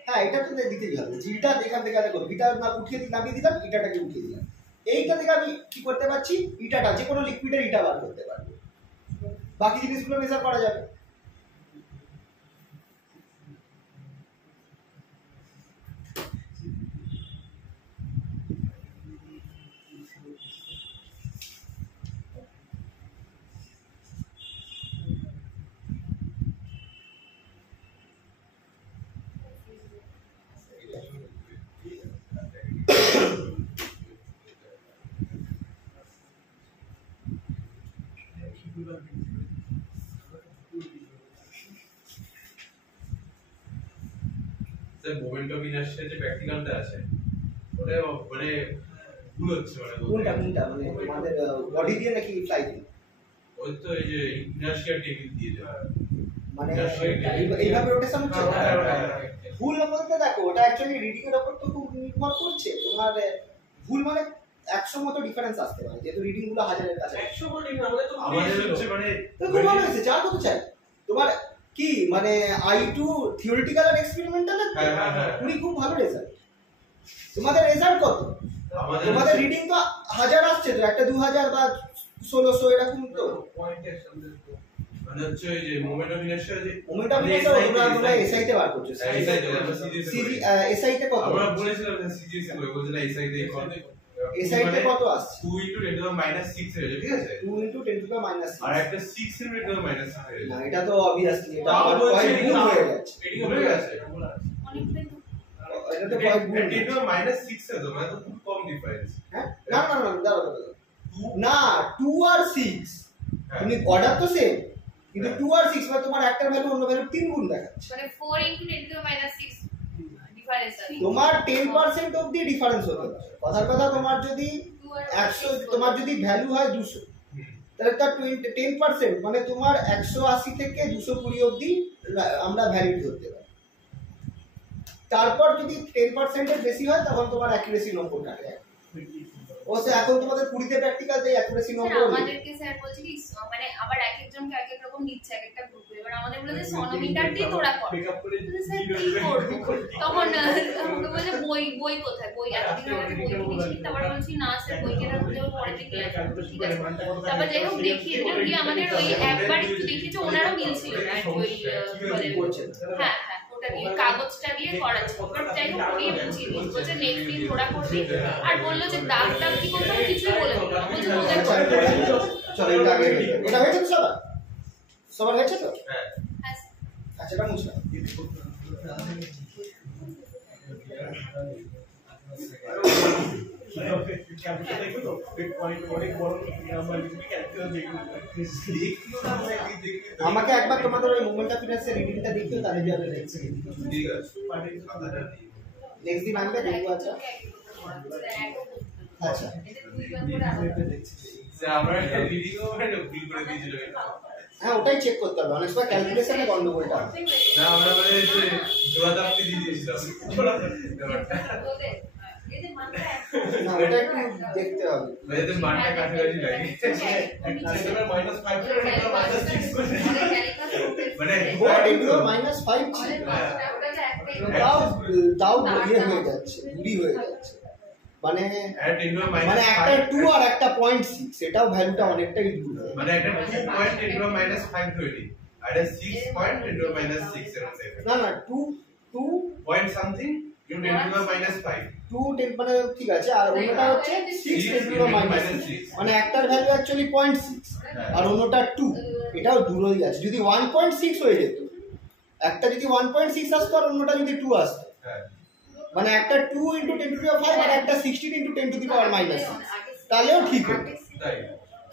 হ্যাঁ এটা তো দিতেই হবে, জিটা এখান থেকে দেখো বিটা না উঠিয়ে নামিয়ে দিলাম, ইটাটাকে উঠিয়ে দিলাম, এইটা থেকে আমি কি করতে পারছি, ইটাটা যে কোনো লিকুইডের ইটা বার করতে পারবো, বাকি জিনিসগুলো মেজার করা যাবে। মোমেন্ট অফ ইনার্শিয়া যে প্র্যাকটিক্যালটা আছে ওটা মানে ভুল হচ্ছে মানে কোনটা মানে আমাদের বডি দিয়ে নাকি ফ্লাই দিয়ে? ওই তো এই যে ইনার্শিয়া টেবিল দিয়ে দেওয়া মানে এইভাবে রোটেশন হচ্ছে, ভুল বলতে দেখো ওটা অ্যাকচুয়ালি রিডিং এর উপর তো খুব নির্ভর করছে, তোমার ভুল মানে 100 মতো ডিফারেন্স আসতে পারে, যেহেতু রিডিং গুলো হাজারের কাছে। 100 কোটি আমাদের তো হচ্ছে মানে খুব ভালো হয়েছে, যা করতে চাই তোমার কি মানে I2 থিওরিটিক্যাল আর এক্সপেরিমেন্টাল পুরি খুব ভালো রেজাল্ট। তোমাদের রেজাল্ট কত? তোমাদের রিডিং তো 1000 আসছে তো, একটা 2000 বা 1600 এরকম তো মানে হচ্ছে এই যে মোমেন্ট অফ ইনার্শিয়া যে মোমেন্ট অফ ইনার্শিয়া আমরা এসআই তে বার করছি, এসআই তে কত আমরা বলেছিলাম যে সিজিএস এ বলছিল এসআই তে কত, এসআই তে কত আসছে 2 * 10⁻⁶ এর ঠিক আছে, 2 * 10⁻⁶ আর একটা 6 * 10⁻⁶ এর না, এটা তো অবভিয়াসলি এটা কয়েক গুণ হয়ে যাচ্ছে, এটি হয়ে গেছে অনেকটাই তো এটা তো কয়েক গুণ 10⁻⁶ এর তো মানে তো খুব কম ডিফারেন্স। হ্যাঁ না দাঁড়াও না 2 আর 6 তুমি অর্ডার তো সেম, কিন্তু 2 আর 6 মানে তোমার একটার ভ্যালু অন্য ভ্যালু 3 গুণ দেখাচ্ছে, মানে 4 * 10⁻⁶ ডিফারেন্স আছে, তোমার 10% অবধি ডিফারেন্স হতে পারে। কথার কথা তোমার যদি 100 তোমার যদি ভ্যালু হয় 200 তাহলে তার 10% মানে তোমার 180 থেকে 220 অবধি আমরা ভ্যালিড ধরতে পারি। তারপর যদি 10% এর বেশি হয় তখন তোমার অ্যাকুরেসি নম্বর কাটে। ও স্যার এখন তোমাদের 20 তে প্র্যাকটিক্যাল দেই অ্যাকুরেসি নম্বর আমাদেরকে স্যার বলছে কি মানে আবার এক একজনকে এক এক রকম নিচ্ছে এক একটা গ্রুপে, এবার আমাদের বলে যে সনোমিটার দিয়ে তোরা কর, স্যার কি করব তখন আমাকে বলে বই কোথায়, বই এতদিন আগে বই কিনেছি, তারপর বলছি না স্যার বই কেনা হলে পরে থেকে ঠিক আছে, তারপর যাই হোক দেখিয়ে দিলাম, দিয়ে আমাদের ওই একবার একটু দেখেছে ওনারও মিলছিল না ওই হ্যাঁ ওটা দিয়ে কাগজটা দিয়ে করাচ্ছে, বাট যাই হোক উনি বুঝিয়ে দিয়েছে, বলছে নেক্সট দিন ওরা করবি, আর বললো যে দাগ টাগ কি করতে হবে কিছুই বলে দিল না, বলছে ওদের চলো এটা আগে এটা হয়েছে তো সবার হয়েছে তো হ্যাঁ আচ্ছা এটা মুছলাম আমাকে একবার তোমাদের ওই মোমেন্ট অফ ইনার্শিয়া রিডিংটা দেখিও, তাহলে যাবে ঠিক আছে নেক্সট দিন আনবে দেখবো। আচ্ছা আচ্ছা স্যার আমরা একটা রিডিংও মানে ভুল করে দিয়েছিল হ্যাঁ ওটাই চেক করতে হবে, অনেক সময় ক্যালকুলেশনে গন্ডগোলটা না আমরা মানে যে জোড়াতাপটি দিয়ে দিয়েছিলাম না ওটা একটু দেখতে হবে, মেয়েদের মানটা কাছাকাছি লাগে -5 মানে বোর্ড এগুলো -5 ছিল তাও ইয়ে হয়ে যাচ্ছে বুড়ি হয়ে যাচ্ছে, মানে মানে একটা 2 আর একটা 0.6 এটাও ভ্যালুটা অনেকটাই দূর হয়, মানে একটা 2.10⁻⁵ ধরি আর এটা 6.10⁻⁶ এরকম না না 2 পয়েন্ট সামথিং * 10⁻⁵ 2 10 মানে ঠিক আছে, আর অন্যটা হচ্ছে 6 10⁻⁶ মানে একটার ভ্যালু অ্যাকচুয়ালি 0.6 আর অন্যটা 2, এটাও দূরই আছে। যদি 1.6 হয়ে যেত, একটা যদি 1.6 আসতো আর অন্যটা যদি 2 আসতো, মানে একটা 2 * 10⁵ আর একটা 16 * 10⁻⁻⁶ তাহলেও ঠিক হতো, তাই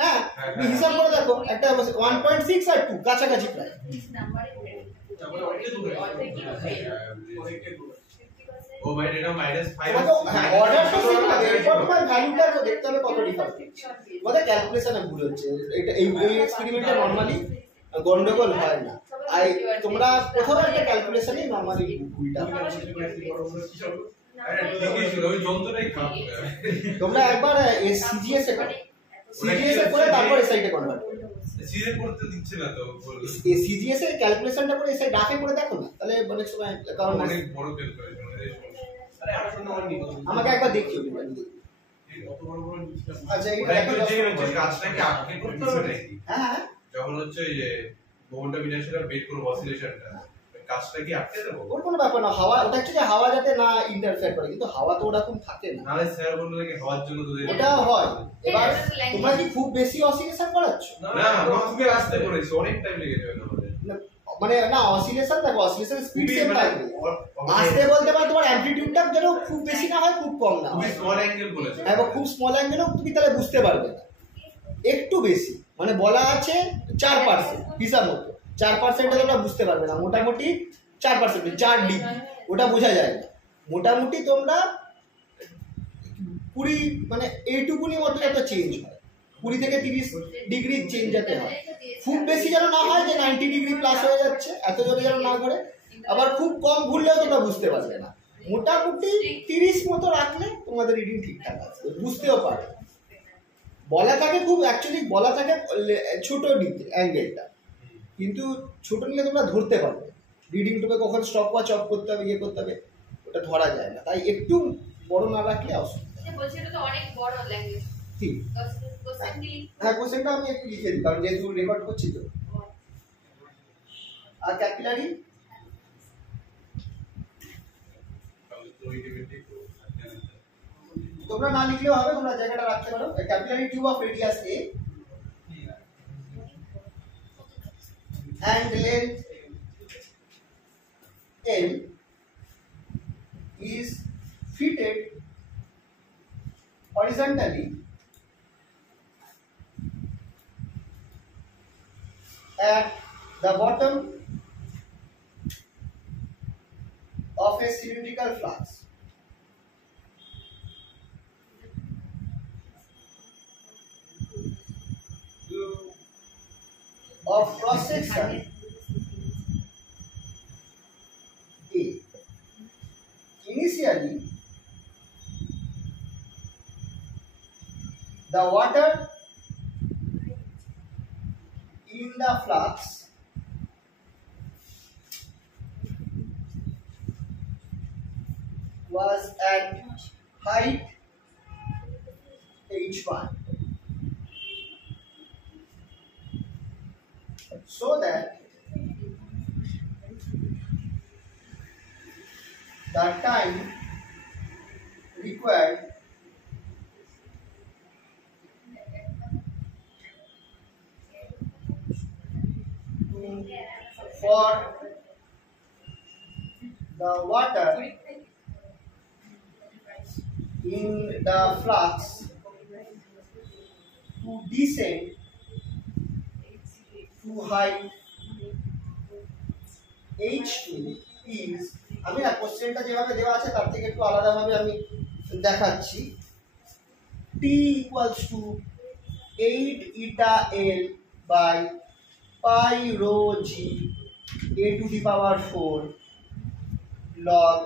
হ্যাঁ তুমি হিসাব করে দেখো, একটা 1.6 আর 2 কাছাকাছি প্রায়, ও ভাই এটা -5 হ্যাঁ অর্ডার তো সেম হবে, এরপর তোমার ভ্যালুটা তো দেখতে হবে কত ডিফারেন্স, মানে ক্যালকুলেশনে ভুল হচ্ছে, এটা এই এক্সপেরিমেন্টে নরমালি গন্ডগোল হয় না, আর তোমরা কোথাও একটা ক্যালকুলেশনে নরমালি ভুলটা ওই যন্ত্রটাই খারাপ তোমরা একবার সিজিএস এ করো, সিজিএস এর করে তারপর এসআইতে কনভার্ট করবে। সিজিএস করতে দিচ্ছে না তো এই সিজিএস এর ক্যালকুলেশনটা করে এসআই ডাকে করে দেখো না, তাহলে অনেক সময় কারণ অনেক বড় ক্যালকুলেশন আরে 800 নম্বর নিতে আমাকে একবার দেখিও কত বড় বড় আচ্ছা এই দেখো যে কাজটা কি আগে করতে হবে নাকি? হ্যাঁ যখন হচ্ছে যে মোমেন্টাম ইনার্সিয়াটা বের করব অসিলেশনটা, কাজটা কি আটকে দেবো? ওর কোনো ব্যাপার না, হাওয়া ওটা হচ্ছে যে হাওয়া যাতে না ইন্টারফেয়ার করে, কিন্তু হাওয়া তো ওরকম থাকে না, নালে স্যার বললো নাকি হওয়ার জন্য তো এটা হয়। এবার তোমরা কি খুব বেশি অসিলেশন করাচ্ছ? না আমরা খুবই আস্তে করেছি, অনেক টাইম লেগে যাবে আমাদের। মানে না অসিলেশন দেখো, অসিলেশন স্পিড সেম থাকবে, আস্তে বলতে পারো তোমার অ্যামপ্লিটিউডটা যেন খুব বেশি না হয় খুব কম না খুবই হয়, স্মল অ্যাঙ্গেল বলেছে। এবং খুব স্মল অ্যাঙ্গেলও তুমি তাহলে বুঝতে পারবে না, একটু বেশি মানে বলা আছে 4% হিসাব মতো 4% তোমরা বুঝতে পারবে না, মোটামুটি 4% 4 ডিগ্রি ওটা বোঝা যায় না, মোটামুটি তোমরা 20 মানে এইটুকুনি মতো একটা চেঞ্জ হয়, 20 থেকে 30 ডিগ্রি চেঞ্জ যেতে হয়, খুব বেশি যেন না হয় যে 90 ডিগ্রি প্লাস হয়ে যাচ্ছে, এত জোরে যেন না করে, আবার খুব কম ঘুরলেও তোমরা বুঝতে পারবে না, মোটামুটি 30 মতো রাখলে তোমাদের রিডিং ঠিকঠাক আছে, বুঝতেও পারবে। বলা থাকে খুব অ্যাকচুয়ালি বলা থাকে ছোট অ্যাঙ্গেলটা, কিন্তু ছোট নিলে তোমরা ধরতে পারবে, রিডিং টুবে কখন স্টপ ওয়াচ অফ করতে হবে ইয়ে করতে হবে ওটা ধরা যায় না, তাই একটু বড় না রাখলে অসুবিধা। বলছি এটা তো অনেক বড় ল্যাঙ্গুয়েজ, ঠিক হ্যাঁ কোশ্চেনটা আমি একটু লিখে দিই কারণ যেহেতু রেকর্ড করছি তো। আর ক্যাপিলারি তোমরা না লিখলেও হবে, তোমরা জায়গাটা রাখতে পারো, capillary tube of radius A and length L is fitted horizontally at the bottom of a cylindrical flask. Of cross section A. Initially, the water in the flask was at height h1, so that the time required for the water in the flask to descend to height h2 is, আমি না কোশ্চেনটা যেভাবে দেওয়া আছে তার থেকে একটু আলাদাভাবে আমি দেখাচ্ছি, t equals to 8 eta l by pi rho g a to the power 4 log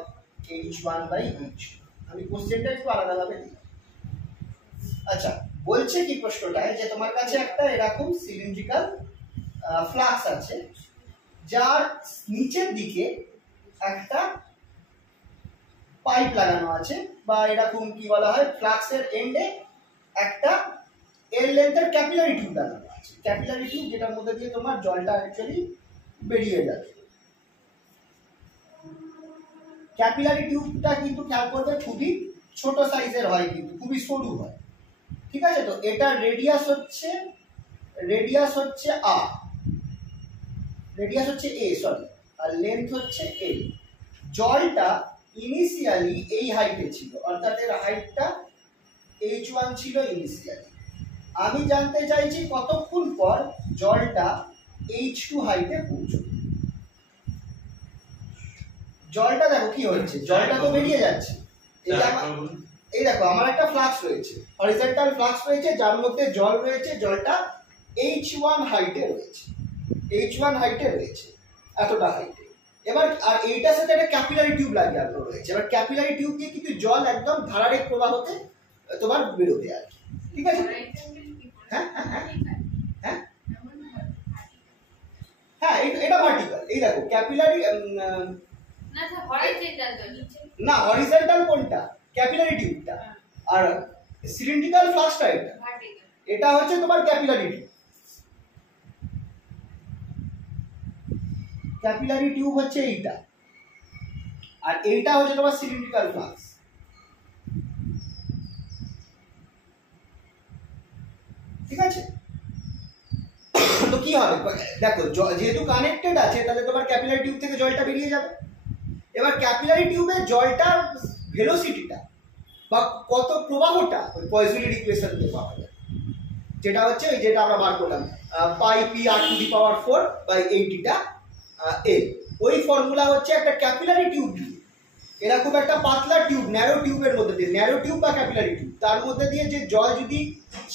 h1 by h2। আমি কোশ্চেনটা একটু আলাদাভাবে দিই। আচ্ছা বলছে কি প্রশ্নটায় যে তোমার কাছে একটা এরকম সিলিন্ড্রিক্যাল ফ্লাক্স আছে যার নিচের দিকে একটা পাইপ লাগানো আছে, বা এরকম কি বলা হয় ফ্লাক্সের এন্ডে একটা এল লেন্থের ক্যাপিলারি টিউব লাগানো আছে, ক্যাপিলারি টিউব যেটার মধ্যে দিয়ে তোমার জলটা অ্যাকচুয়ালি বেরিয়ে যাবে। ক্যাপিলারি টিউবটা কিন্তু খেয়াল করবে খুবই ছোট সাইজের হয়, কিন্তু খুবই সরু হয়, ঠিক আছে? তো এটা রেডিয়াস হচ্ছে আর, রেডিয়াস হচ্ছে এ সরি, আর লেন্থ হচ্ছে এল। জলটা ইনিশিয়ালি এই হাইটে ছিল, অর্থাৎ এর হাইটটা h1 ছিল ইনিশিয়ালি। আমি জানতে চাইছি কতক্ষণ পর জলটা h2 হাইটে পৌঁছবে। জলটা দেখো কি হচ্ছে, জলটা তো বেরিয়ে যাচ্ছে, এই দেখো আমার একটা ফ্লাক্স রয়েছে, হরিজন্টাল ফ্লাক্স রয়েছে যার মধ্যে জল রয়েছে, জলটা h1 হাইটে রয়েছে, h1 হাইটে রয়েছে, এতটা হাইটে। এবার আর এইটার সাথে একটা ক্যাপিলারি টিউব লাগানো রয়েছে, এবার ক্যাপিলারি টিউব দিয়ে কিন্তু জল একদম ধারারেখ প্রবাহতে তোমার বেরোবে আর কি, ঠিক আছে? হ্যাঁ হ্যাঁ এটা ভার্টিক্যাল। এই দেখো ক্যাপিলারি না হরিজন্টাল কোনটা? ক্যাপিলারি টিউবটা। আর সিলিন্ড্রিক্যাল ফ্লাক্সটা এটা হচ্ছে তোমার ক্যাপিলারি টিউব। ক্যাপিলারি টিউব হচ্ছে এইটা, আর এইটা হচ্ছে তোমার সিলিন্ড্রিক্যাল ফ্লাক্স। ঠিক আছে? তো কি হবে দেখো, যেহেতু কানেক্টেড আছে তাহলে তোমার ক্যাপিলারি টিউব থেকে জলটা বেরিয়ে যাবে। এবার ক্যাপিলারি টিউবে জলটার ভেলোসিটিটা বা কত প্রবাহটা ওই পয়সনের ইকুয়েশন দিয়ে পাওয়া যায়, যেটা হচ্ছে ওই যেটা আমরা বার করলাম pi P R to the power 4 by 80টা এল। ওই ফর্মুলা হচ্ছে একটা ক্যাপিলারি টিউব দিয়ে, এরকম একটা পাতলা টিউব ন্যারো টিউবের মধ্যে দিয়ে, ন্যারো টিউব বা ক্যাপিলারি টিউব, তার মধ্যে দিয়ে যে জল যদি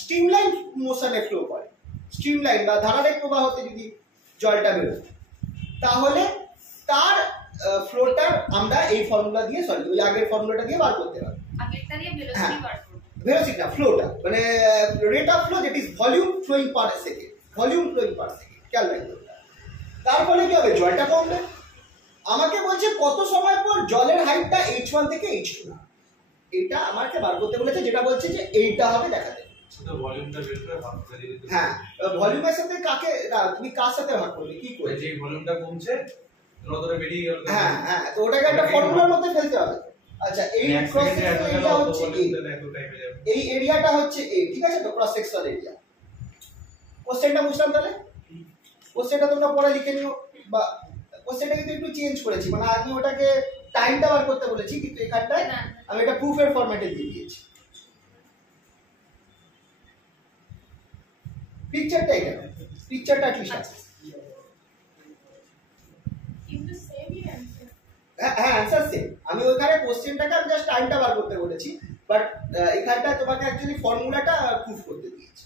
স্ট্রিমলাইন মোশনে ফ্লো করে, স্ট্রিমলাইন বা ধারাবাহিক প্রবাহতে যদি জলটা বেরোয়, তাহলে তার ফ্লোটা আমরা এই ফর্মুলা দিয়ে ওই আগের ফর্মুলাটা দিয়ে বার করতে পারবো। আগেরটা দিয়ে ভেলোসিটি বার করব। ভেলোসিটি না, ফ্লোটা মানে rate of flow, that is volume flowing per second, volume flowing per second খেয়াল রাখবে। তার ফলে কি হবে, জলটা কমবে। আমাকে বলছে কত সময় পর জলের হাইটটা h1 থেকে h2, এটা আমাকে বার করতে বলেছে, যেটা বলছে যে এইটা হবে দেখাতে। ভলিউমটা বের করে ভাগ করে দিতে। হ্যাঁ, ভলিউমের সাথে কাকে তুমি কার সাথে ভাগ করবে কি করে? যে ভলিউমটা কমছে ধরে বেরিয়ে গেল। হ্যাঁ হ্যাঁ, তো ওটাকে একটা ফর্মুলার মধ্যে ফেলতে হবে। আচ্ছা, এই ক্রস সেকশনাল এরিয়া হচ্ছে এই এরিয়াটা হচ্ছে এ, ঠিক আছে তো, ক্রস সেকশনাল এরিয়া। কোশ্চেনটা বুঝলাম তাহলে? কোশ্চেনটা তোমরা পরে লিখে নিও, বা কোশ্চেনটা কিন্তু একটু চেঞ্জ করেছি, মানে আমি ওটাকে টাইমটা বার করতে বলেছি, কিন্তু এখানটায় আমি এটা প্রুফের ফরম্যাটে দিয়ে দিয়েছি। পিকচারটা এখানে, পিকচারটা অ্যাটলিস্ট আছে। হ্যাঁ অ্যান্সার সেম। আমি ওইখানে কোশ্চেনটাকে আমি জাস্ট টাইমটা বার করতে বলেছি, বাট এখানটা তোমাকে অ্যাকচুয়ালি ফর্মুলাটা প্রুফ করতে দিয়েছি।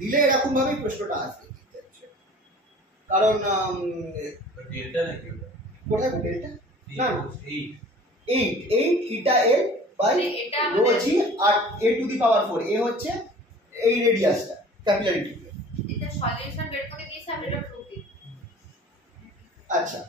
দিলে এরকম ভাবেই প্রশ্নটা আসবে, কারণ ডেল্টা নাকি ওটা কোথায় ডেল্টা না 8 eta L by rho G R a to the power 4, A হচ্ছে এই রেডিয়াসটা ক্যাপিলারি টিউব। এটা সলিউশন বের করে দিয়েছি, আমি এটা প্রুফ দিই। আচ্ছা,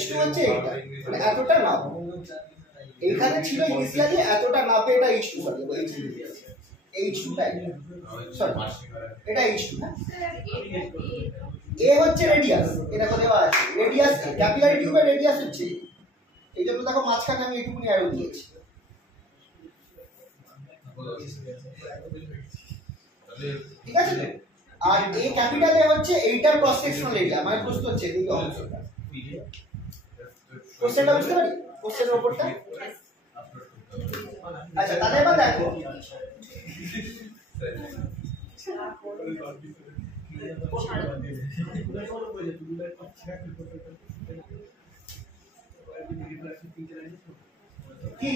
h2 হচ্ছে এটা, মানে এতটা না, এখানে ছিল ইনিশিয়ালি এতটা না পেয়ে এটা h2, সরি h2 টা সরি এটা h2 না। এ হচ্ছে রেডিয়াস, এটা কোথায় দেওয়া আছে রেডিয়াস, ক্যাপিলারি টিউবের রেডিয়াস হচ্ছে, এই জন্য দেখো মাঝখানে আমি এইটুকুনি অ্যারো দিয়েছি। ঠিক আছে, আর এই ক্যাপিটাল এ হচ্ছে এইটার ক্রস সেকশনাল এরিয়া, মানে প্রশ্ন হচ্ছে এদিকে অংশটা। কোশ্চেনটা বুঝতে পারি, কোশ্চেনের উপরটা। আচ্ছা, তাহলে এবার দেখো কি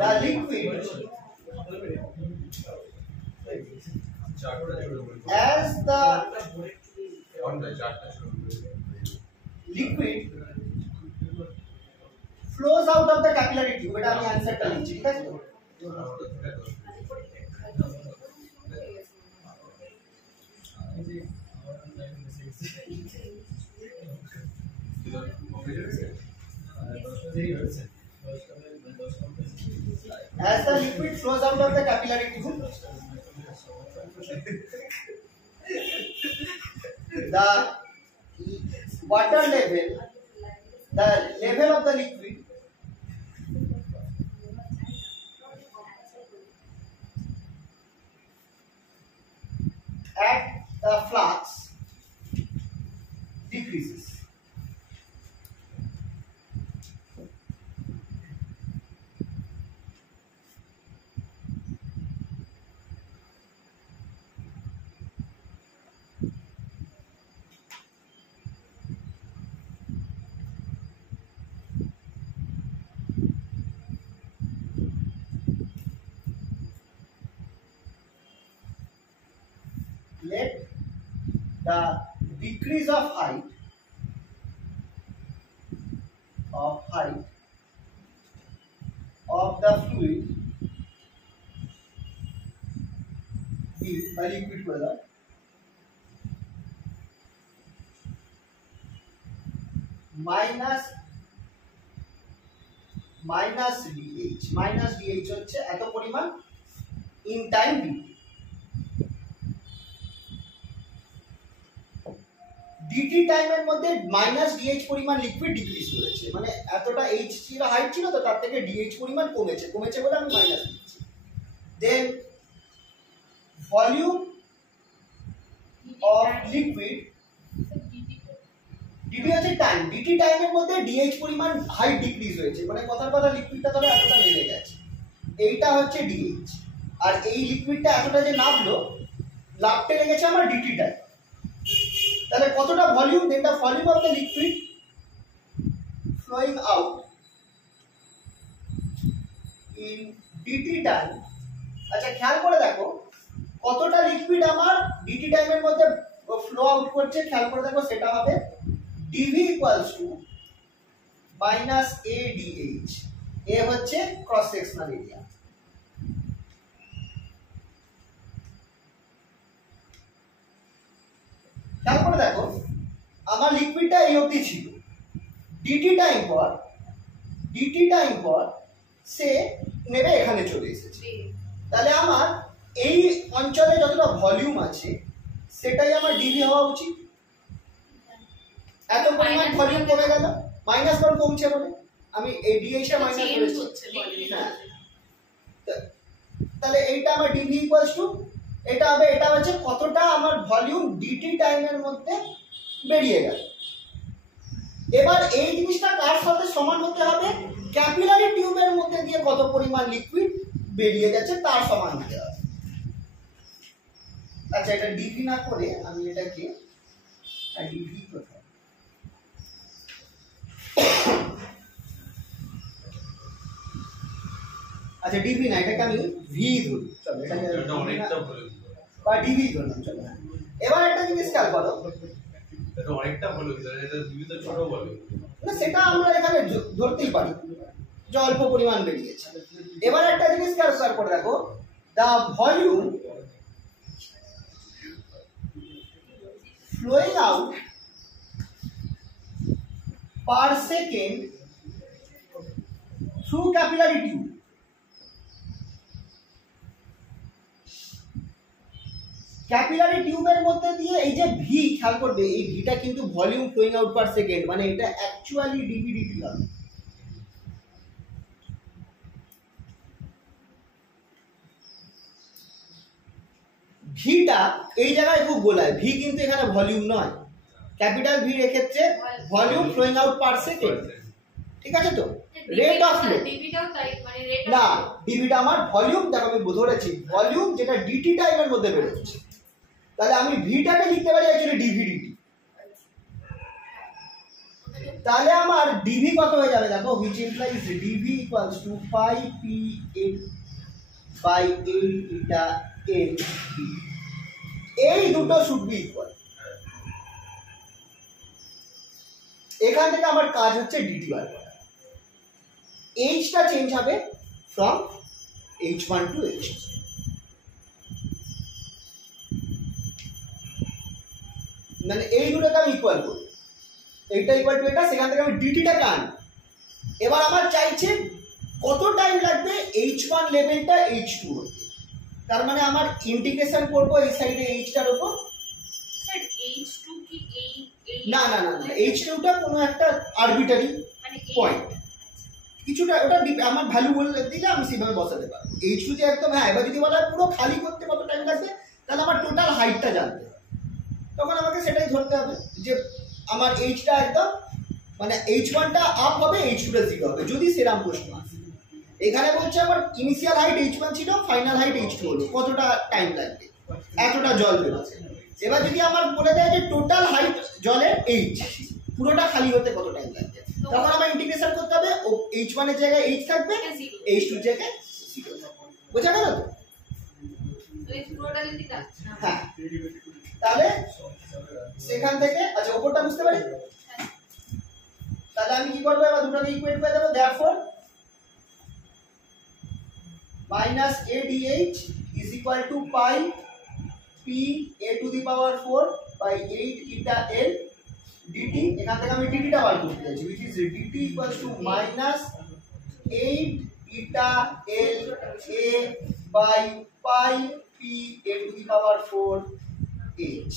the liquid as the liquid flows out of the capillary tube, এটা আমি অ্যানসারটা লিখছি, ঠিক আছে? As the liquid flows out of the capillary tube, the water level, the level of the liquid at the flux decreases. the decrease of height of the fluid by liquid করে দাও minus DH হচ্ছে এত পরিমাণ in time DT টাইমের মধ্যে -DH পরিমাণ liquid decrease করেছে, মানে এতটা H ছিল হাইট ছিল তো তার থেকে DH পরিমাণ কমেছে বলে আমি মাইনাস দিচ্ছি। দেন ভলিউম অফ লিকুইড ডিটি হচ্ছে টাইম, ডিটি টাইমের মধ্যে DH পরিমাণ হাইট ডিক্রিজ হয়েছে, মানে কথার কথা লিকুইডটা তাহলে এতটা নেমে গেছে, এইটা হচ্ছে DH। আর এই লিকুইডটা এতটা যে নামলো, লাভটা লেগেছে আমার ডিটি টাইম। তাহলে কতটা volume, then the volume of the liquid flowing out in dt time. আচ্ছা খেয়াল করে দেখো কতটা লিকুইড আমার ডিটি টাইমের মধ্যে ফ্লো আউট করছে, খেয়াল করে দেখো সেটা হবে dv equals to minus ADH। এ হচ্ছে ক্রস সেকশনাল এরিয়া। খেয়াল করে দেখো আমার লিকুইডটা এই অবধি ছিল, ডিটি টাইম পর সে নেবে এখানে চলে এসেছে, তাহলে আমার এই অঞ্চলে যতটা ভলিউম আছে সেটাই আমার ডিভি হওয়া উচিত। এত পরিমাণ ভলিউম কমে গেল, মাইনাস কারণ কমছে বলে আমি এই ডিএইচটা মাইনাস করেছি, হ্যাঁ তাহলে এইটা আমার ডিভি ইকুয়ালস টু এটা হবে, এটা হচ্ছে কতটা আমার ভলিউম ডিটি টাইমের মধ্যে বেরিয়ে গেল। এবার এই জিনিসটা কার সাথে সমান হতে হবে, ক্যাপিলারি টিউবের মধ্যে দিয়ে কত পরিমাণ লিকুইড বেরিয়ে গেছে তার সমান হতে হবে। আচ্ছা এটা ডিভি না করে আমি এটাকে ডিভি কোথায়, আচ্ছা ডিভি না এটাকে আমি ভি ধরি, চলো এটাকে অনেকটা ভলিউম বা ডিভি ধরলাম। চলো এবার একটা জিনিস খেয়াল করো, এটা অনেকটা ভলিউম, এটা ডিভি তো ছোট ভলিউম না, সেটা আমরা এখানে ধরতেই পারি যে অল্প পরিমাণ বেরিয়েছে। এবার একটা জিনিস খেয়াল করে দেখো, the volume flowing out per second through capillary tube, capillary টিউবের মধ্যে দিয়ে এই যে ভি, খেয়াল করবে এই ভিটা কিন্তু volume flowing out per second, মানে এটা অ্যাকচুয়ালি ডিভিডিটি হবে। ভিটা এই জায়গায় খুব গোলায়, ভি কিন্তু এখানে ভলিউম নয়, ক্যাপিটাল ভি রেখেছে volume flowing out per second, ঠিক আছে তো রেট অফ ফ্লো, না ডিভিটা আমার ভলিউম, দেখো আমি ধরেছি ভলিউম যেটা ডিটি টাইমের মধ্যে বেরোচ্ছে, তাহলে আমি ভিটাকে লিখতে পারি অ্যাকচুয়ালি ডিভিডিটি। তাহলে আমার ডিভি কত হয়ে যাবে দেখো, which implies DV equals to 5p8 by 8 eta n, এই দুটো শুড বি ইকুয়াল। এখান থেকে আমার কাজ হচ্ছে ডিটি বার করা, এইচটা চেঞ্জ হবে ফ্রম h1 টু h2, মানে এই দুটোকে আমি ইকুয়াল করি, এইটা ইকুয়াল টু এটা, সেখান থেকে আমি ডিটিটাকে আনি। এবার আমার চাইছে কত টাইম লাগবে h1 লেভেলটা h2 হতে, তার মানে আমার ইন্টিগ্রেশন করব এই সাইডে এইচটার উপর, স্যার h2 কি এই না না না না h2টা কোনো একটা আরবিটারি মানে পয়েন্ট, কিছুটা ওটা আমার ভ্যালু বলে দিলে আমি সেভাবে বসাতে পারবো। h2 যে একদম, হ্যাঁ এবার যদি বলা পুরো খালি করতে কত টাইম লাগবে, তাহলে আমার টোটাল হাইটটা জানতে হবে, তখন আমাকে সেটাই ধরতে হবে যে আমার এইচটা একদম মানে h1টা আপ হবে, h2টা 0 হবে, যদি সেরাম প্রশ্ন আসে। এখানে বলছে আমার ইনিশিয়াল হাইট h1 ছিল, ফাইনাল হাইট h2 হলো, কতটা টাইম লাগবে, এতটা জল বেরোচ্ছে। এবার যদি আমার বলে দেয় যে টোটাল হাইট জলের h পুরোটা খালি হতে কত টাইম লাগবে, তখন আমার ইন্টিগ্রেশন করতে হবে, ও h1 এর জায়গায় h থাকবে, h2 এর জায়গায় 0 থাকবে। বোঝা গেল তো? পুরোটা যদি হ্যাঁ, তাহলে সেখান থেকে আচ্ছা উপরটা বুঝতে পারি, তাহলে আমি কি করব এবার দুটোকে ইকুয়েট করে দেব therefore minus ADH is equal to pi p a to the power 4 by 8 eta l dt এখান থেকে আমি dt টা বার করতে চাইছি which is dt equals to minus 8 eta l a by pi p a to the power 4 h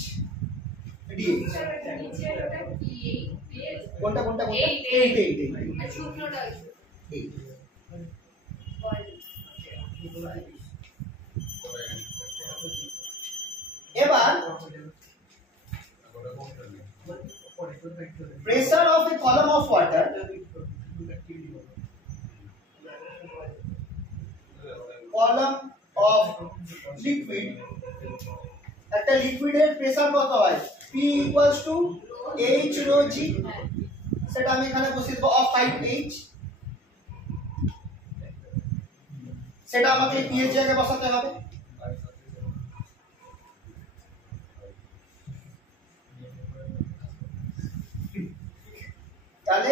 dh কোনটা কোনটা 8 আর শুক্রটা 8 এবার pressure of a column of water liquid একটা লিকুইডের প্রেসার কত হয় P equals to H rho G সেটা আমি এখানে বসিয়ে দেব অফ হাইট H সেটা আমাকে P এর জায়গায় বসাতে হবে তাহলে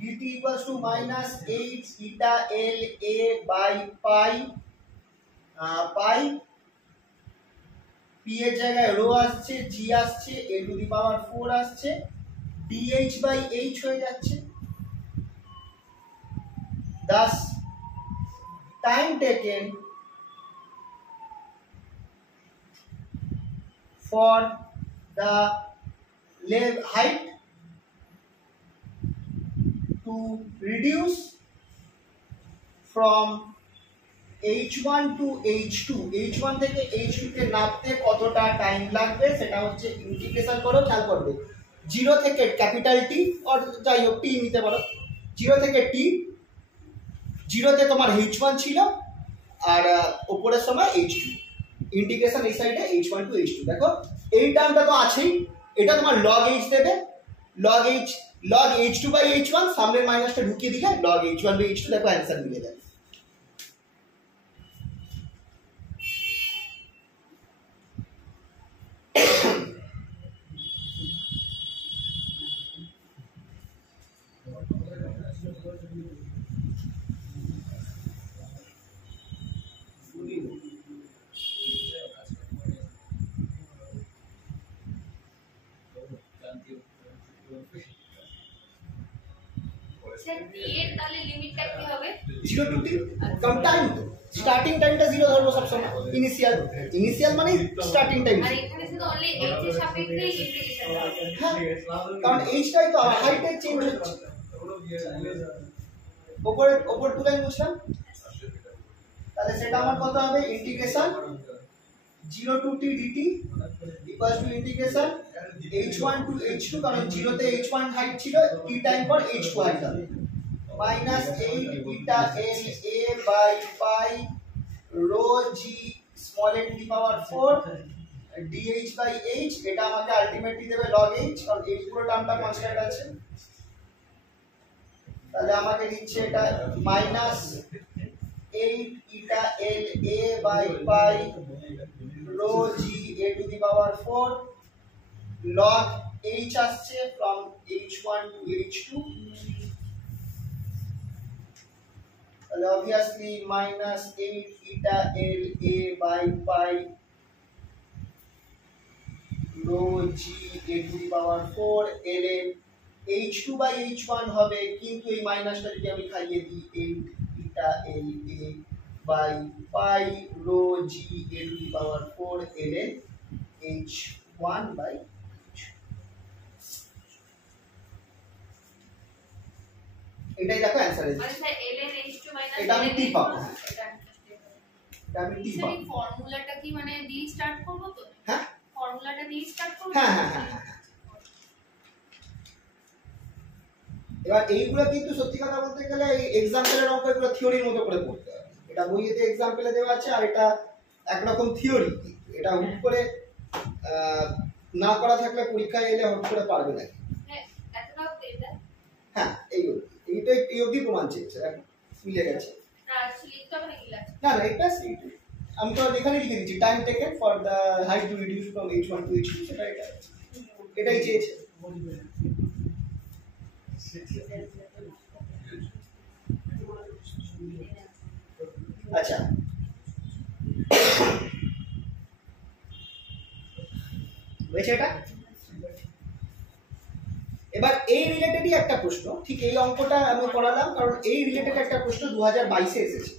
dt equals to minus 8 eta l a by pi pi p এর জায়গায় rho আসছে g আসছে a to the power 4 আসছে dh by h হয়ে যাচ্ছে thus time taken for the height to reduce from h1 to h2 h1 থেকে h2 তে নামতে কতটা টাইম লাগবে সেটা হচ্ছে ইন্টিগ্রেশন করো খেয়াল করবে 0 থেকে ক্যাপিটাল টি অর যাই হোক টি নিতে পারো 0 থেকে টি 0 তে তোমার h1 ছিল আর উপরের সময় h2 ইন্টিগ্রেশন এই সাইডে h1 to h2 দেখো এই টার্মটা তো আছেই এটা তোমার log h দেবে log h2 by h1 সামনের মাইনাসটা ঢুকিয়ে দিলে log h1 by h2 দেখো অ্যানসার মিলে যাবে স্যার d এর তাহলে লিমিটটা কি হবে 0 to t com time starting টাইমটা 0 ধরবো সব সময় ইনিশিয়াল মানে স্টার্টিং টাইম আর এখানে শুধু অনলি h এর সাপেক্ষে ইন্টিগ্রেশন হবে কারণ এইটাই তো হাইটের চেঞ্জ হচ্ছে উপর দু লাইন বুঝলাম তাহলে সেটা আমার কত হবে integration 0 to t dt equals to integration h1 to h2 কারণ 0 তে h1 হাইট ছিল t টাইম পর h2 হাইট হবে minus 8 eta l a by pi rho g small a to the power 4 dh by h এটা আমাকে ultimately দেবে log h কারণ এই পুরো টার্মটা কনস্ট্যান্ট আছে তাহলে আমাকে দিচ্ছে এটা minus 8 eta l a by pi rho g a to the power 4 log h আসছে from h1 to h2 তাহলে obviously minus 8 eta l a by pi rho g a to the power 4 ln h2 by h1 হবে কিন্তু এই মাইনাসটা যদি আমি খাইয়ে দিই 8 eta l a by pi rho g a to the power 4 ln h1 by এটাই দেখো অ্যানসার এসেছে মানে স্যার ln h2 - এটা আমি টি পাবো এটা আমি টি স্যার পাবো এই ফর্মুলাটা কি মানে দিয়ে স্টার্ট করব তো হ্যাঁ ফর্মুলাটা দিয়ে স্টার্ট করব হ্যাঁ হ্যাঁ হ্যাঁ এবার এইগুলো কিন্তু সত্যি কথা বলতে গেলে এই এক্সাম্পলের অঙ্ক এগুলো থিওরির মতো করে পড়তে হবে এটা বইয়েতে এক্সাম্পলে দেওয়া আছে আর এটা একরকম থিওরি এটা হুট করে না করা থাকলে পরীক্ষায় এলে হুট করে পারবে না হ্যাঁ এতটাও এটা হ্যাঁ এইটা এই অবধি প্রমাণ চেয়েছে মিলে গেছে না লিখতে হবে নাকি না না এটা আমি তো এখানে লিখে দিচ্ছি time taken for the height to reduce from h1 to h2 এটাই চেয়েছে। আচ্ছা বুঝেছে এটা? এবার এই রিলেটেডই একটা প্রশ্ন, ঠিক এই অঙ্কটা আমি করালাম কারণ এই রিলেটেড একটা প্রশ্ন 2022 এ এসেছে,